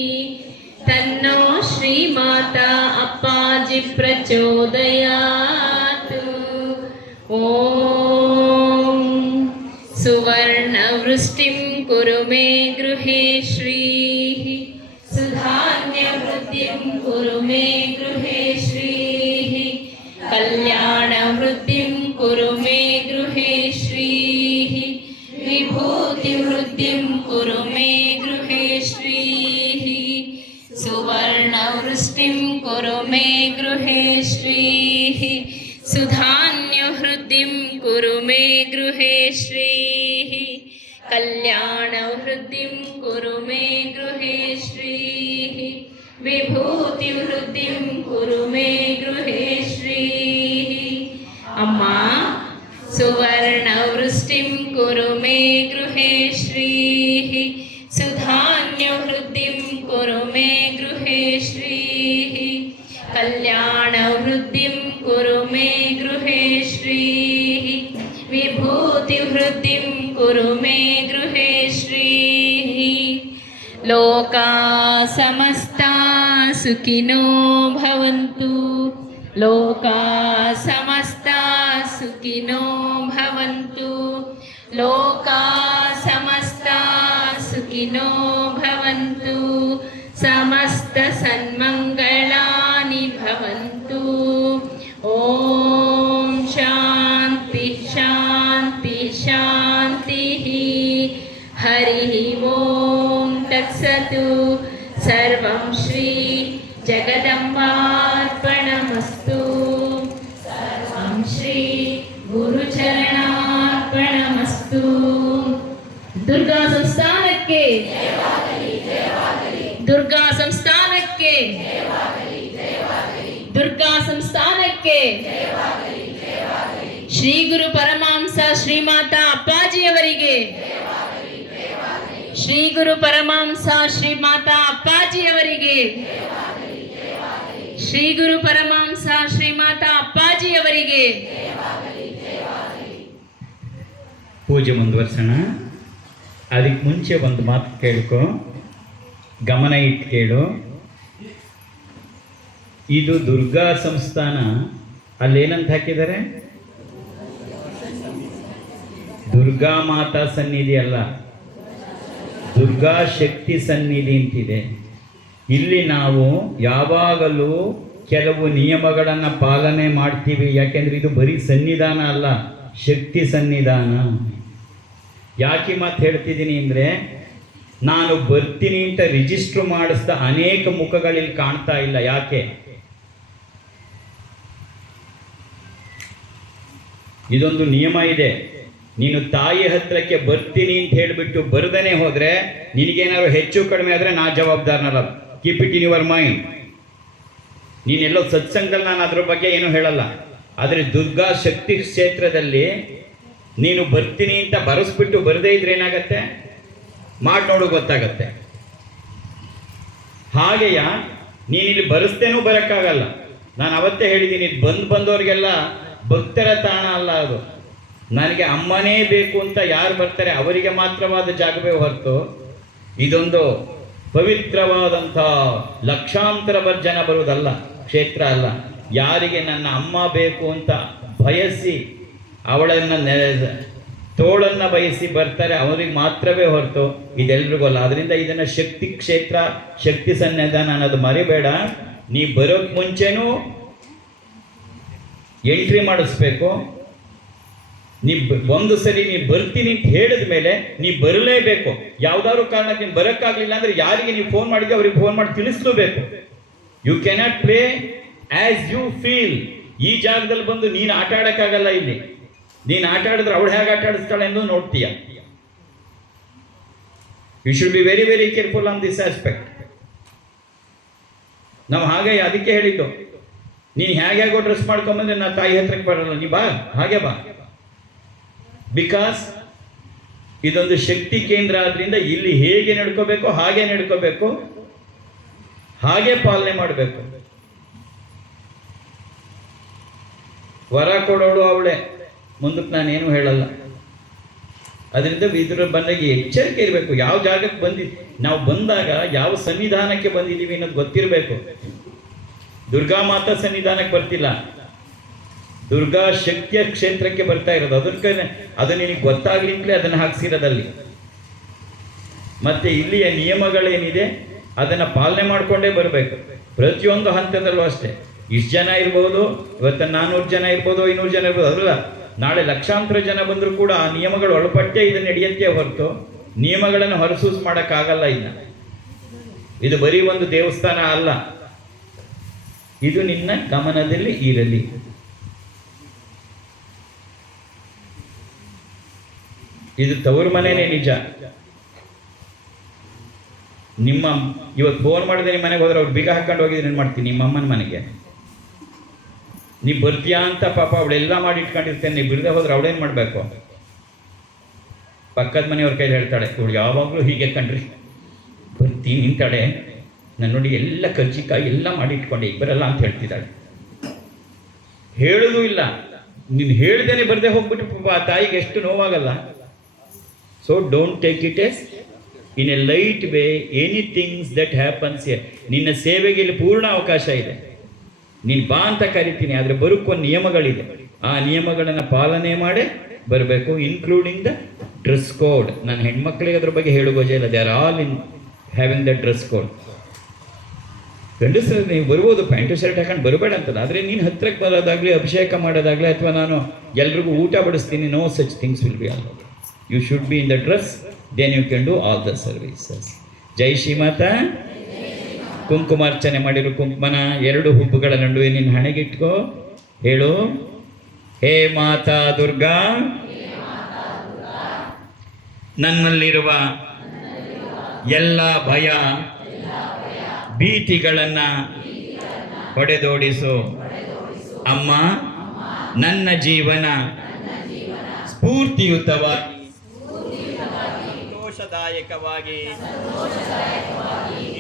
तन्नो श्रीमाता अप्पाजि प्रचोदयात्. ॐ सुवर्णवृष्टिं कुरु मे गृहे श्रीः सुधान्यवृद्धिं कुरु मे गृहे श्रीः कल्याणवृद्धिं कुरु मे गृहे श्रीः विभूतिवृद्धिं कुरु मे गृहे श्रीः सुवर्णवृष्टिं कुरु मे गृहे श्रीः सुधान्यवृद्धिं कुरु मे गृहे श्रीः कल्याणवृद्धिं कुरु मे गृहे श्रीः विभूतिवृद्धिं कुरु मे गृहे श्रीः. अम्म सुवर्णवृष्टिं कुरु मे गृहे श्रीः सुधान्यवृद्धिं कुरु मे गृहे श्रीः कल्याणवृद्धिं कुरु मे गृहे श्रीः विभूतिवृद्धिं कुरु मे गृहे श्रीः. लोका समस्ता सुखिनो भवन्तु लोका समस्ता सुखिनो भवन्तु लोका समस्ता सुखिनो भवन्तु समस्त सन्मङ्गलानि भवन्तु. ॐ शान्ति शान्ति शान्तिः. हरिः ॐ तत्सतु. सर्वं श्री जगदम्बार्पणमस्तु. सर्वं श्री गुरुचरणार्पणमस्तु. दुर्गा संस्थानಕ್ಕೆ दुर्गा संस्थानಕ್ಕೆ दुर्गा संस्थानಕ್ಕೆ ಶ್ರೀ ಗುರು ಪರಮಹಂಸ ಶ್ರೀಮಾತಾ ಅಪ್ಪಾಜಿಯವರಿಗೆ ಶ್ರೀ ಗುರು ಪರಮಹಂಸ ಶ್ರೀಮಾತಾ ಅಪ್ಪಾಜಿಯವರಿಗೆ ಶ್ರೀ ಗುರು ಪರಮಹಂಸ ಶ್ರೀಮಾತಾ ಅಪ್ಪಾಜಿಯವರಿಗೆ ಪೂಜೆ ಮುಂದುವರ್ಸೋಣ. ಅದಕ್ಕೆ ಮುಂಚೆ ಒಂದು ಮಾತು ಕೇಳ್ಕೊ, ಗಮನ ಇಟ್ಟು ಕೇಳು. ಇದು ದುರ್ಗಾ ಸಂಸ್ಥಾನ. ಅಲ್ಲೇನಂತ ಹಾಕಿದ್ದಾರೆ? ದುರ್ಗಾ ಮಾತಾ ಸನ್ನಿಧಿ ಅಲ್ಲ, ದುರ್ಗಾ ಶಕ್ತಿ ಸನ್ನಿಧಿ ಅಂತಿದೆ. ಇಲ್ಲಿ ನಾವು ಯಾವಾಗಲೂ ಕೆಲವು ನಿಯಮಗಳನ್ನು ಪಾಲನೆ ಮಾಡ್ತೀವಿ. ಯಾಕೆಂದ್ರೆ ಇದು ಬರೀ ಸನ್ನಿಧಾನ ಅಲ್ಲ, ಶಕ್ತಿ ಸನ್ನಿಧಾನ. ಯಾಕೆ ಮಾತು ಹೇಳ್ತಿದ್ದೀನಿ ಅಂದರೆ, ನಾನು ಬರ್ತೀನಿ ಅಂತ ರಿಜಿಸ್ಟರ್ ಮಾಡಿಸಿದ ಅನೇಕ ಮುಖಗಳಲ್ಲಿ ಕಾಣ್ತಾ ಇಲ್ಲ. ಯಾಕೆ? ಇದೊಂದು ನಿಯಮ ಇದೆ. ನೀನು ತಾಯಿ ಹತ್ರಕ್ಕೆ ಬರ್ತೀನಿ ಅಂತ ಹೇಳಿಬಿಟ್ಟು ಬರ್ದನೆ ಹೋದರೆ ನಿನಗೇನಾದ್ರು ಹೆಚ್ಚು ಕಡಿಮೆ ಆದರೆ ನಾ ಜವಾಬ್ದಾರನಲ್ಲ. Keep it in your mind. ನೀನೆಲ್ಲೋ ಸತ್ಸಂಗದಲ್ಲಿ ನಾನು ಅದ್ರ ಬಗ್ಗೆ ಏನೂ ಹೇಳಲ್ಲ. ಆದರೆ ದುರ್ಗಾ ಶಕ್ತಿ ಕ್ಷೇತ್ರದಲ್ಲಿ ನೀನು ಬರ್ತೀನಿ ಅಂತ ಬರೆಸ್ಬಿಟ್ಟು ಬರದೇ ಇದ್ರೆ ಏನಾಗತ್ತೆ? ಮಾಡಿ ನೋಡು, ಗೊತ್ತಾಗತ್ತೆ. ಹಾಗೆಯ ನೀನಿಲ್ಲಿ ಬರೆಸ್ತೇನೂ ಬರೋಕ್ಕಾಗಲ್ಲ. ನಾನು ಅವತ್ತೇ ಹೇಳಿದ್ದೀನಿ, ಬಂದವರಿಗೆಲ್ಲ ಭಕ್ತರ ತಾಣ ಅಲ್ಲ ಅದು. ನನಗೆ ಅಮ್ಮನೇ ಬೇಕು ಅಂತ ಯಾರು ಬರ್ತಾರೆ ಅವರಿಗೆ ಮಾತ್ರವಾದ ಜಾಗವೇ ಹೊರತು ಇದೊಂದು ಪವಿತ್ರವಾದಂಥ ಲಕ್ಷಾಂತರ ಜನ ಬರುವುದಲ್ಲ, ಕ್ಷೇತ್ರ ಅಲ್ಲ. ಯಾರಿಗೆ ನನ್ನ ಅಮ್ಮ ಬೇಕು ಅಂತ ಬಯಸಿ ಅವಳನ್ನು ತೋಳನ್ನು ಬಯಸಿ ಬರ್ತಾರೆ ಅವರಿಗೆ ಮಾತ್ರವೇ ಹೊರತು ಇದೆಲ್ರಿಗೂ ಅಲ್ಲ. ಅದರಿಂದ ಇದನ್ನು ಶಕ್ತಿ ಕ್ಷೇತ್ರ, ಶಕ್ತಿ ಸನ್ನಿಧಾನ ಅನ್ನೋದು ಮರಿಬೇಡ. ನೀ ಬರೋಕ್ಕೆ ಮುಂಚೆನೂ ಎಂಟ್ರಿ ಮಾಡಿಸ್ಬೇಕು. ಒಂದು ಸರಿ ನೀ ಬರ್ತೀನಿ ಅಂತ ಹೇಳಿದ ಮೇಲೆ ನೀ ಬರಲೇಬೇಕು. ಯಾವ್ದಾದ್ರು ಕಾರಣಕ್ಕೆ ನೀನು ಬರೋಕ್ಕಾಗಲಿಲ್ಲ ಅಂದರೆ ಯಾರಿಗೆ ನೀವು ಫೋನ್ ಮಾಡಿದ್ರೆ ಅವ್ರಿಗೆ ಫೋನ್ ಮಾಡಿ ತಿಳಿಸ್ಲೇಬೇಕು. You cannot play as you feel. ಈ ಜಾಗದಲ್ಲಿ ಬಂದು ನೀನು ಆಟ ಆಡೋಕ್ಕಾಗಲ್ಲ. ಇಲ್ಲಿ ನೀನು ಆಟ ಆಡಿದ್ರೆ ಅವಳು ಹೇಗೆ ಆಟ ಆಡಿಸ್ತಾಳೆ ಎಂದು ನೋಡ್ತೀಯ. You should be very very careful on this aspect. ನಾವು ಹಾಗೆ ಅದಕ್ಕೆ ಹೇಳಿದ್ದು, ನೀನು ಹೇಗೋ ಡ್ರೆಸ್ ಮಾಡ್ಕೊಂಬಂದ್ರೆ ನಾ ತಾಯಿ ಹತ್ರಕ್ಕೆ ಬರಲ್ಲ, ನೀ ಬಾ, ಹಾಗೆ ಬಾ. ಬಿಕಾಸ್ ಇದೊಂದು ಶಕ್ತಿ ಕೇಂದ್ರ ಆದ್ರಿಂದ ಇಲ್ಲಿ ಹೇಗೆ ನಡ್ಕೋಬೇಕು ಹಾಗೆ ನಡ್ಕೋಬೇಕು, ಹಾಗೆ ಪಾಲನೆ ಮಾಡಬೇಕು. ವರ ಕೊಡೋಳು ಅವಳೇ, ಮುಂದಕ್ಕೆ ನಾನೇನು ಹೇಳಲ್ಲ. ಅದರಿಂದ ಇದ್ರ ಬಂದಾಗ ಎಚ್ಚರಿಕೆ ಇರಬೇಕು. ಯಾವ ಜಾಗಕ್ಕೆ ನಾವು ಬಂದಾಗ ಯಾವ ಸನ್ನಿಧಾನಕ್ಕೆ ಬಂದಿದ್ದೀವಿ ಅನ್ನೋದು ಗೊತ್ತಿರಬೇಕು. ದುರ್ಗಾ ಮಾತಾ ಸನ್ನಿಧಾನಕ್ಕೆ ಬರ್ತಿಲ್ಲ, ದುರ್ಗಾ ಶಕ್ತಿಯ ಕ್ಷೇತ್ರಕ್ಕೆ ಬರ್ತಾ ಇರೋದು. ಅದು ನಿನಗೆ ಗೊತ್ತಾಗ್ಲಿಂದಲೇ ಅದನ್ನು ಹಾಕ್ಸಿರೋದಲ್ಲಿ. ಮತ್ತೆ ಇಲ್ಲಿಯ ನಿಯಮಗಳೇನಿದೆ ಅದನ್ನು ಪಾಲನೆ ಮಾಡಿಕೊಂಡೇ ಬರಬೇಕು. ಪ್ರತಿಯೊಂದು ಹಂತದಲ್ಲೂ ಅಷ್ಟೇ. ಇಷ್ಟು ಜನ ಇರ್ಬೋದು, ಇವತ್ತು 400 ಜನ ಇರ್ಬೋದು, 500 ಜನ ಇರ್ಬೋದು, ಅದಲ್ಲ ನಾಳೆ ಲಕ್ಷಾಂತರ ಜನ ಬಂದರೂ ಕೂಡ ಆ ನಿಯಮಗಳು ಒಳಪಟ್ಟೆ ಇದು ನಡೆಯುತ್ತೆ ಹೊರತು ನಿಯಮಗಳನ್ನು ಹೊರಸೂಸು ಮಾಡೋಕ್ಕಾಗಲ್ಲ. ಇದು ಬರೀ ಒಂದು ದೇವಸ್ಥಾನ ಅಲ್ಲ. ಇದು ನಿನ್ನ ಗಮನದಲ್ಲಿ ಇರಲಿ. ಇದು ತವರು ಮನೆಯೇ ನಿಜ. ನಿಮ್ಮ ಇವತ್ತು ಫೋನ್ ಮಾಡಿದ್ರೆ ನಿಮ್ಮ ಮನೆಗೆ ಹೋದ್ರೆ ಅವ್ರು ಬೀಗ ಹಾಕೊಂಡು ಹೋಗಿದ್ರೆ ಏನು ಮಾಡ್ತೀನಿ? ನಿಮ್ಮ ಅಮ್ಮನ ಮನೆಗೆ ನೀ ಬರ್ತೀಯಾ ಅಂತ ಪಾಪ ಅವಳೆಲ್ಲ ಮಾಡಿ ಇಟ್ಕೊಂಡಿರ್ತೇನೆ. ನೀವು ಬಿಡದೆ ಹೋದ್ರೆ ಅವಳೇನು ಮಾಡಬೇಕು? ಪಕ್ಕದ ಮನೆಯವ್ರ ಕೈಲಿ ಹೇಳ್ತಾಳೆ, ಇವಳು ಯಾವಾಗಲೂ ಹೀಗೆ ಕಣ್ರಿ, ಬರ್ತೀನಿ ನಿಂತಾಳೆ, ನಾನು ನೋಡಿ ಎಲ್ಲ ಕರ್ಜಿಕಾಯಿ ಎಲ್ಲ ಮಾಡಿ ಇಟ್ಕೊಂಡೆ, ಈಗ ಬರಲ್ಲ ಅಂತ ಹೇಳ್ತಿದ್ದಾಳೆ. ಹೇಳೋದು ಇಲ್ಲ, ನೀನು ಹೇಳ್ದೇನೆ ಬರದೆ ಹೋಗ್ಬಿಟ್ಟು ಪಾಪ ಆ ತಾಯಿಗೆ ಎಷ್ಟು ನೋವಾಗಲ್ಲ. So don't take it as in a light way anythings that happens here. ನಿನ್ನ ಸೇವೆಗೆ ಇಲ್ಲಿ ಪೂರ್ಣ ಅವಕಾಶ ಇದೆ. ನೀನು ಬಾ ಅಂತ ಕರಿತೀನಿ, ಆದರೆ ಬರೋಕ್ಕೊಂದು ನಿಯಮಗಳಿದೆ. ಆ ನಿಯಮಗಳನ್ನು ಪಾಲನೆ ಮಾಡೇ ಬರಬೇಕು, ಇನ್ಕ್ಲೂಡಿಂಗ್ ದ ಡ್ರೆಸ್ ಕೋಡ್. ನಾನು ಹೆಣ್ಮಕ್ಳಿಗೆ ಅದ್ರ ಬಗ್ಗೆ ಹೇಳುವುದೇ ಇಲ್ಲ. They are all in having the dress code. ಗಂಡಸರು ನೀವು ಬರ್ಬೋದು, ಪ್ಯಾಂಟು ಶರ್ಟ್ ಹಾಕೊಂಡು ಬರಬೇಡ ಅಂತಲ್ಲ. ಆದರೆ ನೀನು ಹತ್ರಕ್ಕೆ ಬರೋದಾಗಲಿ, ಅಭಿಷೇಕ ಮಾಡೋದಾಗಲಿ, ಅಥವಾ ನಾನು ಎಲ್ರಿಗೂ ಊಟ ಬಡಿಸ್ತೀನಿ, no such things will be all. You should be in the dress, then you can do all the services. ಜೈ ಶ್ರೀಮಾತಾ. ಕುಂಕುಮಾರ್ಚನೆ ಮಾಡಿರೋ ಕುಂಕುಮನ 2 ಹುಬ್ಬುಗಳ ನಡುವೆ ನಿನ್ನ ಹಣೆಗಿಟ್ಕೋ. ಹೇಳು, ಹೇ ಮಾತಾ ದುರ್ಗಾ, ನನ್ನಲ್ಲಿರುವ ಎಲ್ಲ ಭಯ ಭೀತಿಗಳನ್ನು ಹೊಡೆದೋಡಿಸು ಅಮ್ಮ. ನನ್ನ ಜೀವನ ಸ್ಫೂರ್ತಿಯುತವಾಗಿ, ಸಂತೋಷದಾಯಕವಾಗಿ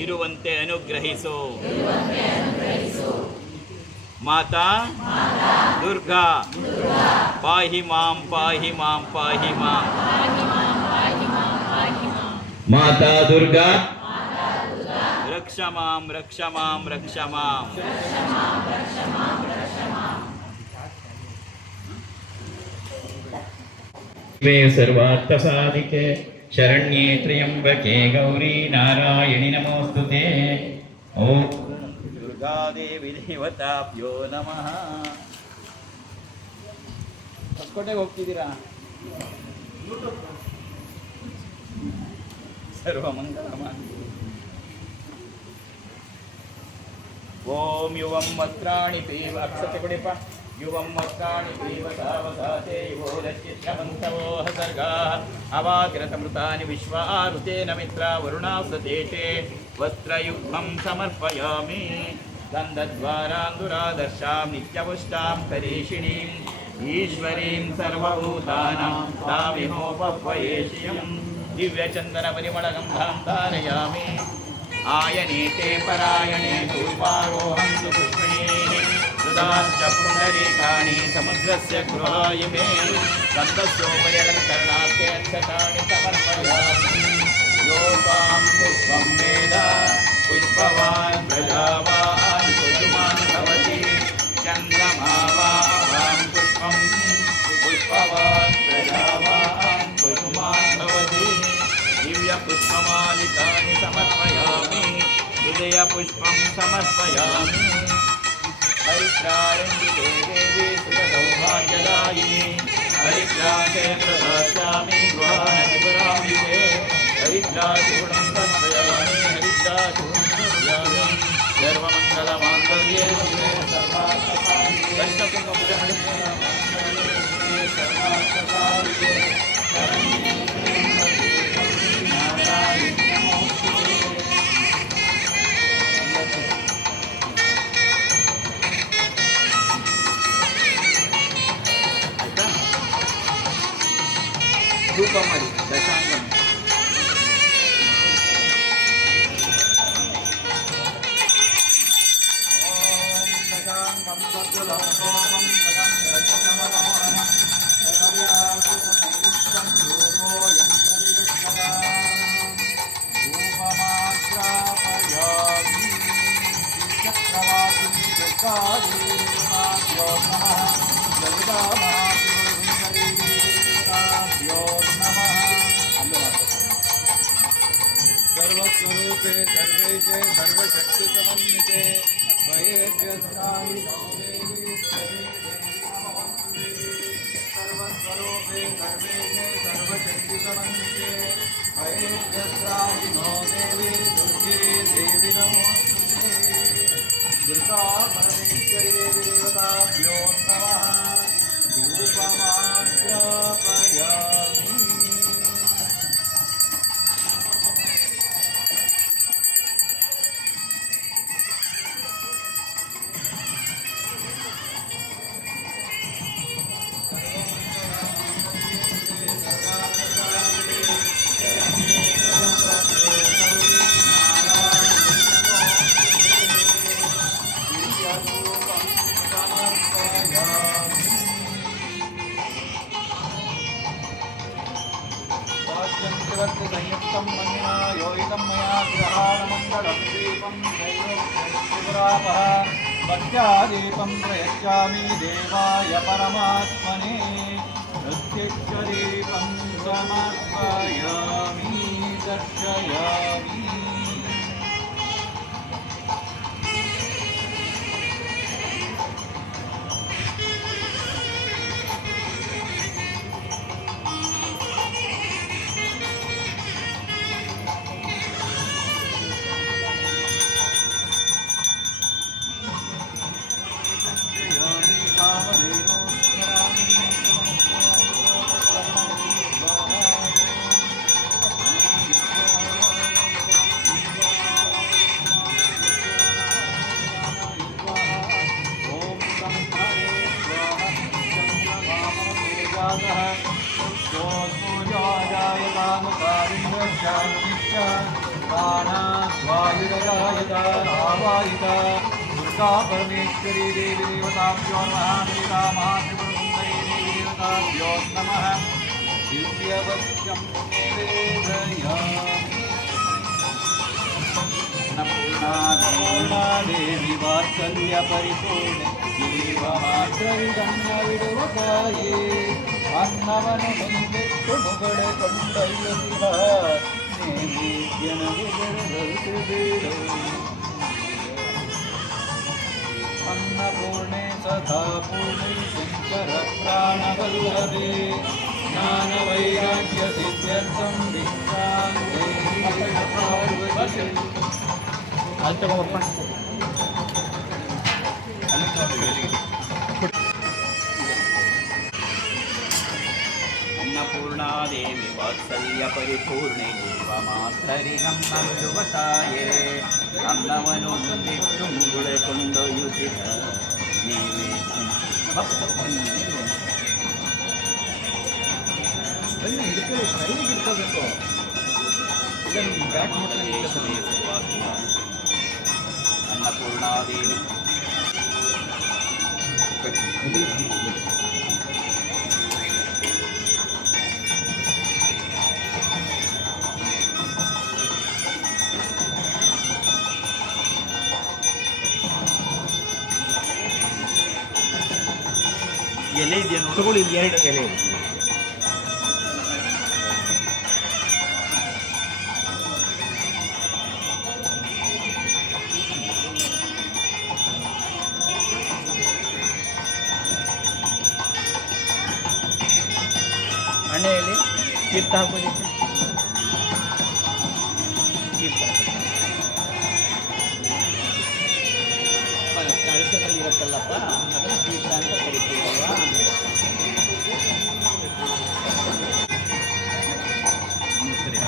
ಇರುವಂತೆ ಅನುಗ್ರಹಿಸು. ಮಾತಾ ದುರ್ಗಾ ಪಾಹಿ ಮಾಂ ಪಾಹಿ ಮಾಂ ಪಾಹಿ ಮಾಂ. ಮಾತಾ ದುರ್ಗಾ ರಕ್ಷ ಮಾಂ ರಕ್ಷ ಮಾಂ ರಕ್ಷ ಮಾಂ. ಸರ್ವಾರ್ಥ ಸಾಧಿಕೆ ಶರಣ್ಯೇ ತ್ರ್ಯಂಬಕೆ ಗೌರಿ ನಾರಾಯಣಿ ನಮೋಸ್ತುತೆ. ಓಂ ದುರ್ಗಾದೇವಿ ದೇವತಾಭ್ಯೋ ನಮಃ. ಹೊಸಕೋಟೆಗೆ ಹೋಗ್ತಿದ್ದೀರಾ? ಸರ್ವಮಂಗಳಮಾಂಗಲ್ಯಂ. ಓಂ ಯುವಂ ವಸ್ತ್ರಾಣಿ ಪೀವ ಅಕ್ಷತೆ ಕೊಡಿಪ. ಯುವಂ ವಸ್ತ್ರಾಣಿ ಪೀವ ಸಾವಧಾತೆ ಯುವೋ ದಚ್ಚಿತ್ರವಂತವೋ ಹಸರ್ಗಾಃ ಅವಾಗ್ರತಮೃತಾನಿ ವಿಶ್ವಾರುತೇನ ಮಿತ್ರ ವರುಣಾಸತೇತೆ ವಸ್ತ್ರಯುಗ್ಮಂ ಸಮರ್ಪಯಾಮಿ. ಗಂಧದ್ವಾರಾಂದುರಾದರ್ಶಾಂ ನಿತ್ಯವಷ್ಟಾಂ ಕರೀಷಿಣೀಂ ಈಶ್ವರೀಂ ಸರ್ವಭೂತಾನಾಂ ತಾಮಿಹೋಪಹ್ವಯೇಷಿಯಂ ದಿವ್ಯಚಂದನ ಪರಿಮಳಗಂಧಾಂ ಧಾರಯಾಮಿ. ಆಯನೇತೆ ಪರಾಯಣೆ ಪೂರ್ವಾರೋಹಂತು ಪುಷ್ಪಿಣೀಃ ಸುಧಾಶ್ಚ ಪುಂಡರೀಕಾಣಿ ಸಮುದ್ರಸ್ಯ ಗೃಹಾಯ ಮೇ. ಗಂಧಸ್ಯೋಪರಿ ಅಲಂಕರಣಾರ್ಥೆ ಅಕ್ಷತಾನಿ ಸಮರ್ಪಯಾಮಿ. ಯೋಪಾಂ ಪುಷ್ಪಂ ವೇದ ಪುಷ್ಪವಾನ್ ಪ್ರಜಾವಾನ್ ಪುಷ್ಪಮಾನ್ ಭವತಿ. ಚಂದ್ರಮಾ ವಾಂ ಪುಷ್ಪಂ ಪುಷ್ಪವಾನ್ ಪ್ರಜಾವಾನ್ ಪುಷ್ಪಮಾನ್ ಭವತಿ. ದಿವ್ಯ ಪುಷ್ಪಮಾಲಿಕಾನಿ ಸಮರ್ಪಯಾಮಿ. ಹೃದಯ ಪುಷ್ಪಂ ಸಮರ್ಪಯಾಮಿ. ಹರಿದ್ರಾರಂಜಿತೆ ದೇವಿ ಸುಖಸೌಭಾಗ್ಯದಾಯಿನಿ. ಹರಿದ್ರಾಸೆ ಪ್ರದಾಸ್ಯಾಮಿ ಗೃಹಾಣಪುರಾಂಬಿಕೆ. ಹರಿದ್ರಾಸುಗುಣಂ ಸಮರ್ಪಯಾಮಿ. ಹರಿದ್ರಾಸುಗುಣಂ ಸರ್ವಮಂಗಲಮಾಂಗಲ್ಯೇ ಶಿವೆ ಸರ್ವಾರ್ಥಸಾಧಿಕೆ. ಸರ್ವಾರ್ಥಸಾಧಿಕೆ ಧೂಪ ಮಾಡಿ ದಶಾಂಗಂ. सर्वस्वरूपे सर्वेशे सर्वशक्तिसमन्विते भयेभ्यस्ताहि सर्वस्वरूपे सर्वेशे सर्वशक्तिसमन्विते भयेभ्यस्ताहि नो देवी दुर्गे देवी नमोस्तुते. दुर्गा परमेश्वरी देवताभ्यो नमः. धूपमाज्ञापयामि. संयुक्तं मन्यना योगितं मया ग्रहाणमण्डलं दीपं त्रिपुरापः भक्त्यादीपं प्रयच्छामि देवाय परमात्मने. नृत्यदीपं समर्पयामि दर्शयामि. दुर्गा परमेश्वरी देवी देवताभ्यो नमः ललिता महात्रिपुरसुन्दरी देवी देवताभ्यो नमः दिव्यवक्ष्यं निवेदयामि पूर्णादेवी वात्सल्य परिपूर्ण जीवमात्रविदन्नविಡುವಕಾಯೇ ಅನ್ನವನು ಮುಂದಿಟ್ಟು ಮುಗಡೆ ಕೊಂಡೊಯ್ಯುತ್ತಿಹ ನೈವೇದ್ಯನವಿದರದೌತಿಬೇಡ अन्नपूर्णे सदा पूर्णे शङ्कर प्राणवल्लभे ज्ञानवैराग्यसिद्ध्यर्थं ಅನ್ನಪೂರ್ಣಾದೇವಿ ವಾತ್ಸಲ್ಯ ಪರಿಪೂರ್ಣೆ ಜೀವಮಾತ್ರರಿಗಂ ನಮೃವತಾಯೇ ಅನ್ನವನು ಮುಂದಿಟ್ಟು ಮುಗುಳೆ ಕೊಂಡೊಯ್ಯುತ್ತಿದ್ದ ನೀವೇ ಅನ್ನಪೂರ್ಣಾದೇವಿ ಎಲೆ ಇದೆಯಾ ತಗೊಳ್ಳಿ, ಎರಡು ಎಲೆ ಇದೆ. ಅಣ್ಣ ಎಲೆ ತೀರ್ಥ ಹಾಕೋದಿ ತೀರ್ಥ ಕಳಸದಲ್ಲಿ ಇರುತ್ತಲ್ಲಪ್ಪ ಅದನ್ನು ತೀರ್ಥ ಅಂತ ಕರಿತೀವಲ್ವಾ. ಸರಿ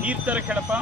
ನೀರು ತರ ಕೆಳಪ್ಪ.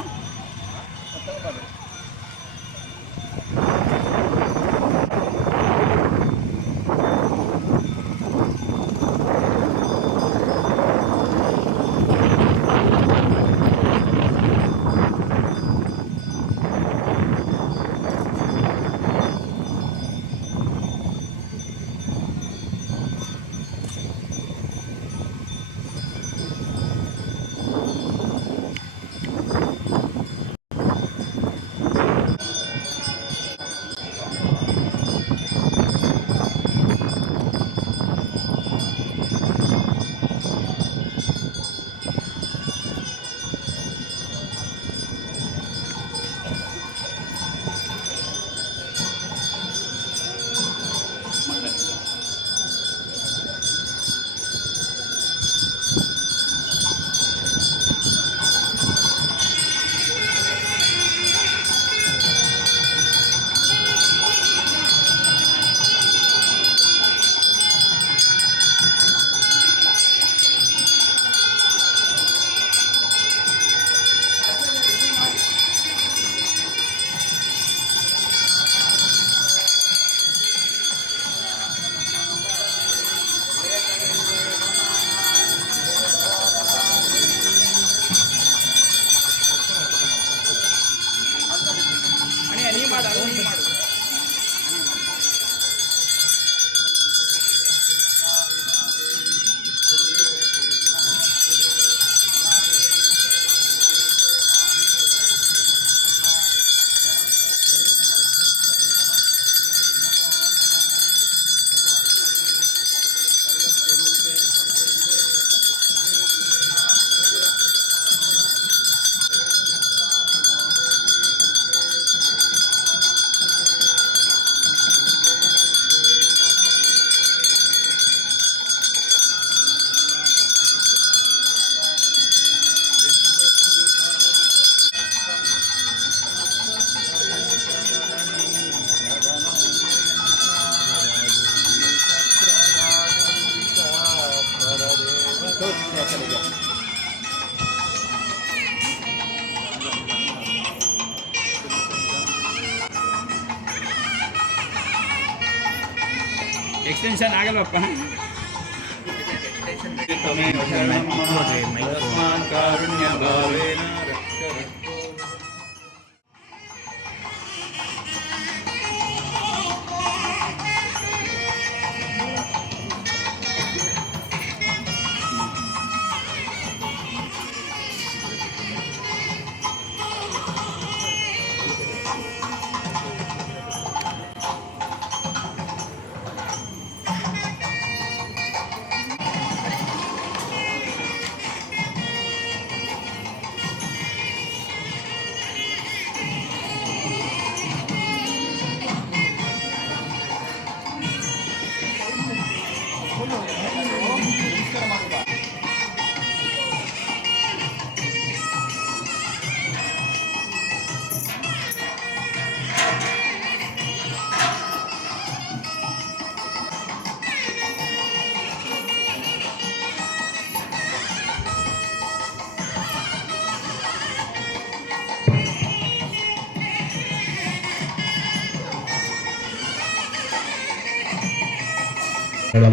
ಎಕ್ಸ್ಟೆನ್ಷನ್ ಆಗಲ್ವಪ್ಪ.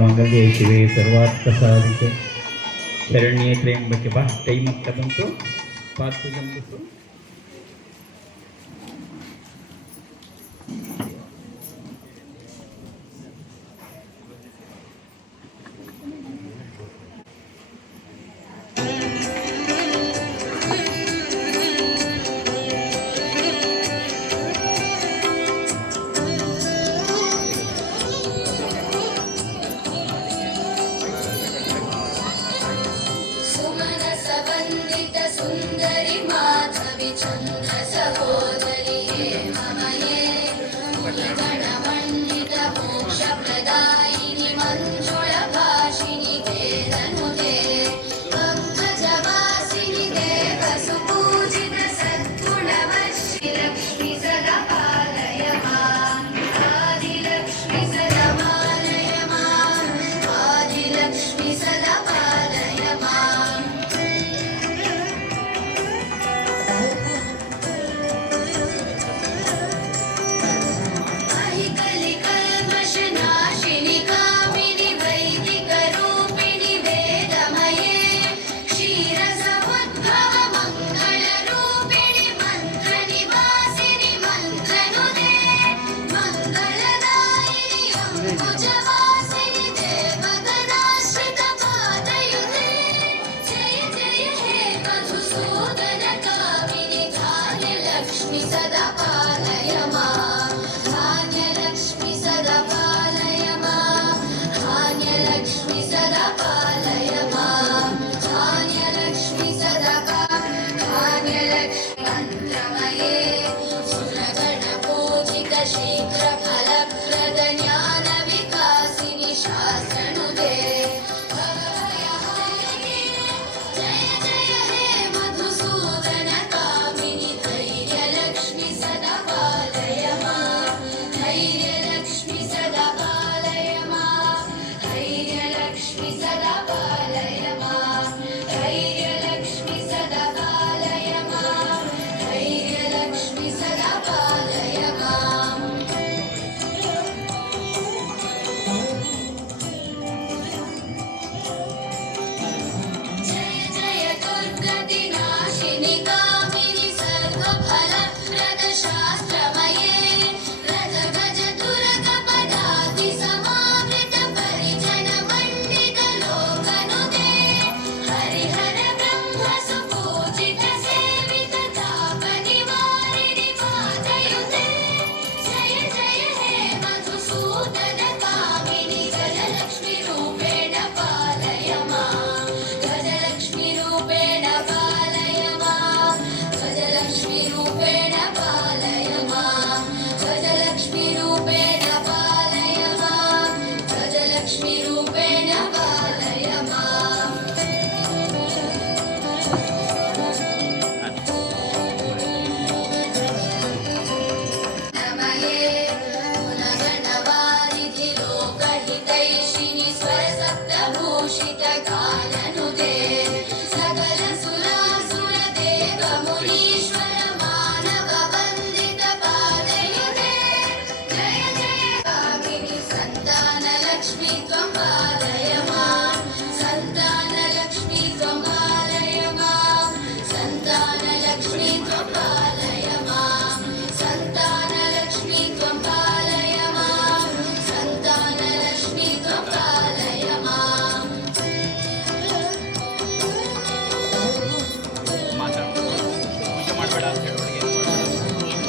ಮಂಗಲ್ಯ ಶಿವೆ ಸರ್ವಾರ್ಥ ಸಾಧಿಕೆ ಶರಣ್ಯೇ ತ್ರ್ಯಂಬಕೆ. ಬಾ, ಟೈಮ್ ಆಗ್ತಾ ಬಂತು. ಪಾತು ಜಂಬಿಸು. सुमनसवन्दित सुन्दरि माधवि चन्द्र सहोदरि हे ममये गणमण्डित मोक्षप्रदायिनि मञ्जुळभाषिणि वेदनुते पङ्कजवासिनि देवसुपूजित सद्गुणवर्षि लक्ष्मि सदा पालय माम् आदिलक्ष्मि सदा पालय माम् आदिलक्ष्मि सदा पालय माम् कलिकल्मषनाशिनि कामिनि वैदिकरूपिणि वेदमये क्षीरसमुद्भव मङ्गलरूपिणि मन्त्रनिवासिनि मन्त्रनुदे मङ्गलदायिनि अम्बुजवासिनि देवगणाश्रित पादयुते जय जय हे मधुसूदन कामिनि धान्यलक्ष्मि सदा पालय माम् धान्यलक्ष्मि सदा पालय माम् धान्यलक्ष्मि सदा पालय माम् धान्यलक्ष्मि सदा धान्यलक्ष्मि मन्त्रमये सुरगणपूजित शीघ्रफलप्रद ज्ञानविकासिनि शास्त्रनुदे भवभयहारिणि जय जय हे मधुसूदन कामिनि धैर्यलक्ष्मि सदा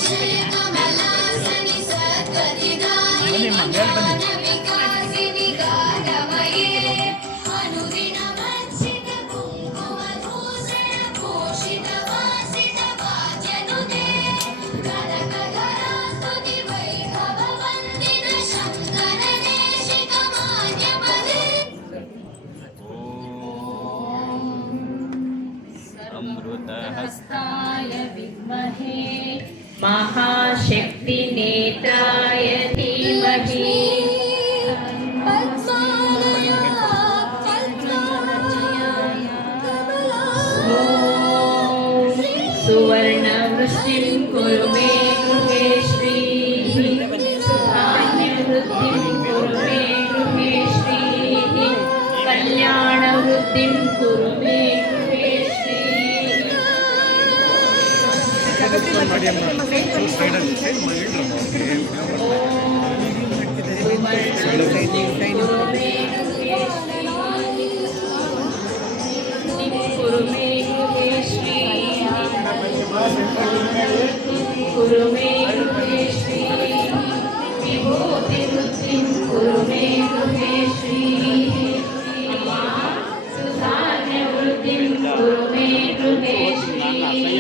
जय कमलासनि सद्गतिदायिनि ज्ञानविकासिनि गानमये अनुदिनमर्चित कुङ्कुमभूषण भूषितवासित वाद्यनुते कनकधरास्तुति वैभववन्दित शङ्करदेशिकमान्यपदे हस्ताय विद्महे महाशक्तिनेत्राय धीमहि सुवर्णवृष्टिं कुरु मे गृहे श्रीः धान्यवृद्धिं कुरु मे गृहे श्रीः कल्याणवृद्धिं कुरु मे गृहे श्रीः कुरु मे गृहे श्रीः कुरु मे गृहे श्रीः विभूतिवृद्धिं कुरु मे गृहे श्रीः सुधान्यवृद्धिं कुरु मे गृहे श्रीः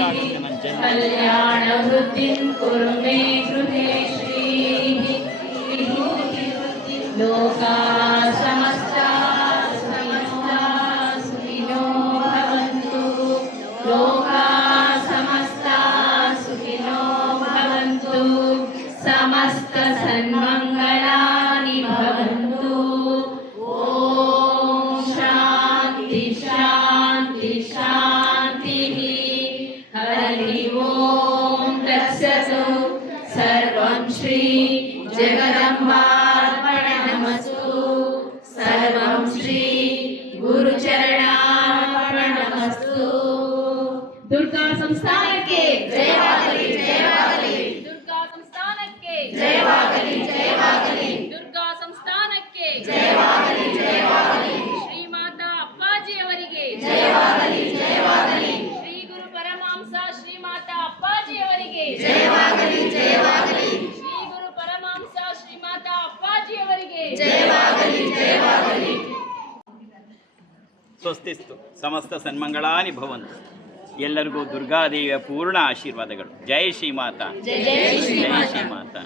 कल्याणवृद्धिं कुरु मे गृहे श्रीः विभूतिवृद्धिं लोका समस्ता सुखिनो भवन्तु लोका समस्ता सुखिनो भवन्तु समस्त सन्मङ्गलानि भवन्तु ॐ शान्ति शान्ति शान्तिः हरि ओम तत्सत् सर्वं श्री जगदम्बार्पणमस्तु सर्वं श्री गुरुचरणार्पणमस्तु दुर्गा संस्थानಕ್ಕೆ ಜಯವಾಗಲಿ ಜಯವಾಗಲಿ ದುರ್ಗಾ ಸಂಸ್ಥಾನಕ್ಕೆ ಜಯವಾಗಲಿ ಜಯವಾಗಲಿ ದುರ್ಗಾ ಸಂಸ್ಥಾನಕ್ಕೆ ಜಯವಾಗಲಿ ಜಯವಾಗಲಿ ಶ್ರೀ ಮಾತಾ ಅಪ್ಪಾಜಿ ಅವರಿಗೆ ಜಯವಾಗಲಿ ಜಯವಾಗಲಿ ಶ್ರೀ ಗುರು ಪರಮಹಂಸ ಶ್ರೀ ಮಾತಾ ಅಪ್ಪಾಜಿ ಅವರಿಗೆ ಜಯವಾಗಲಿ ಜಯವಾಗಲಿ ಶ್ರೀ ಗುರು ಪರಮಹಂಸ ಶ್ರೀ ಮಾತಾ ಅಪ್ಪಾಜಿ ಅವರಿಗೆ ಜಯವಾಗಲಿ ಜಯವಾಗಲಿ ಸ್ವಸ್ತಿಸ್ತು ಸಮಸ್ತ ಸನ್ಮಂಗಳಾನಿ ಭವಂತು. ಎಲ್ಲರಿಗೂ ದುರ್ಗಾದೇವಿಯ ಪೂರ್ಣ ಆಶೀರ್ವಾದಗಳು. ಜೈ ಶ್ರೀ ಮಾತಾ, ಜೈ ಶ್ರೀ ಮಾತಾ.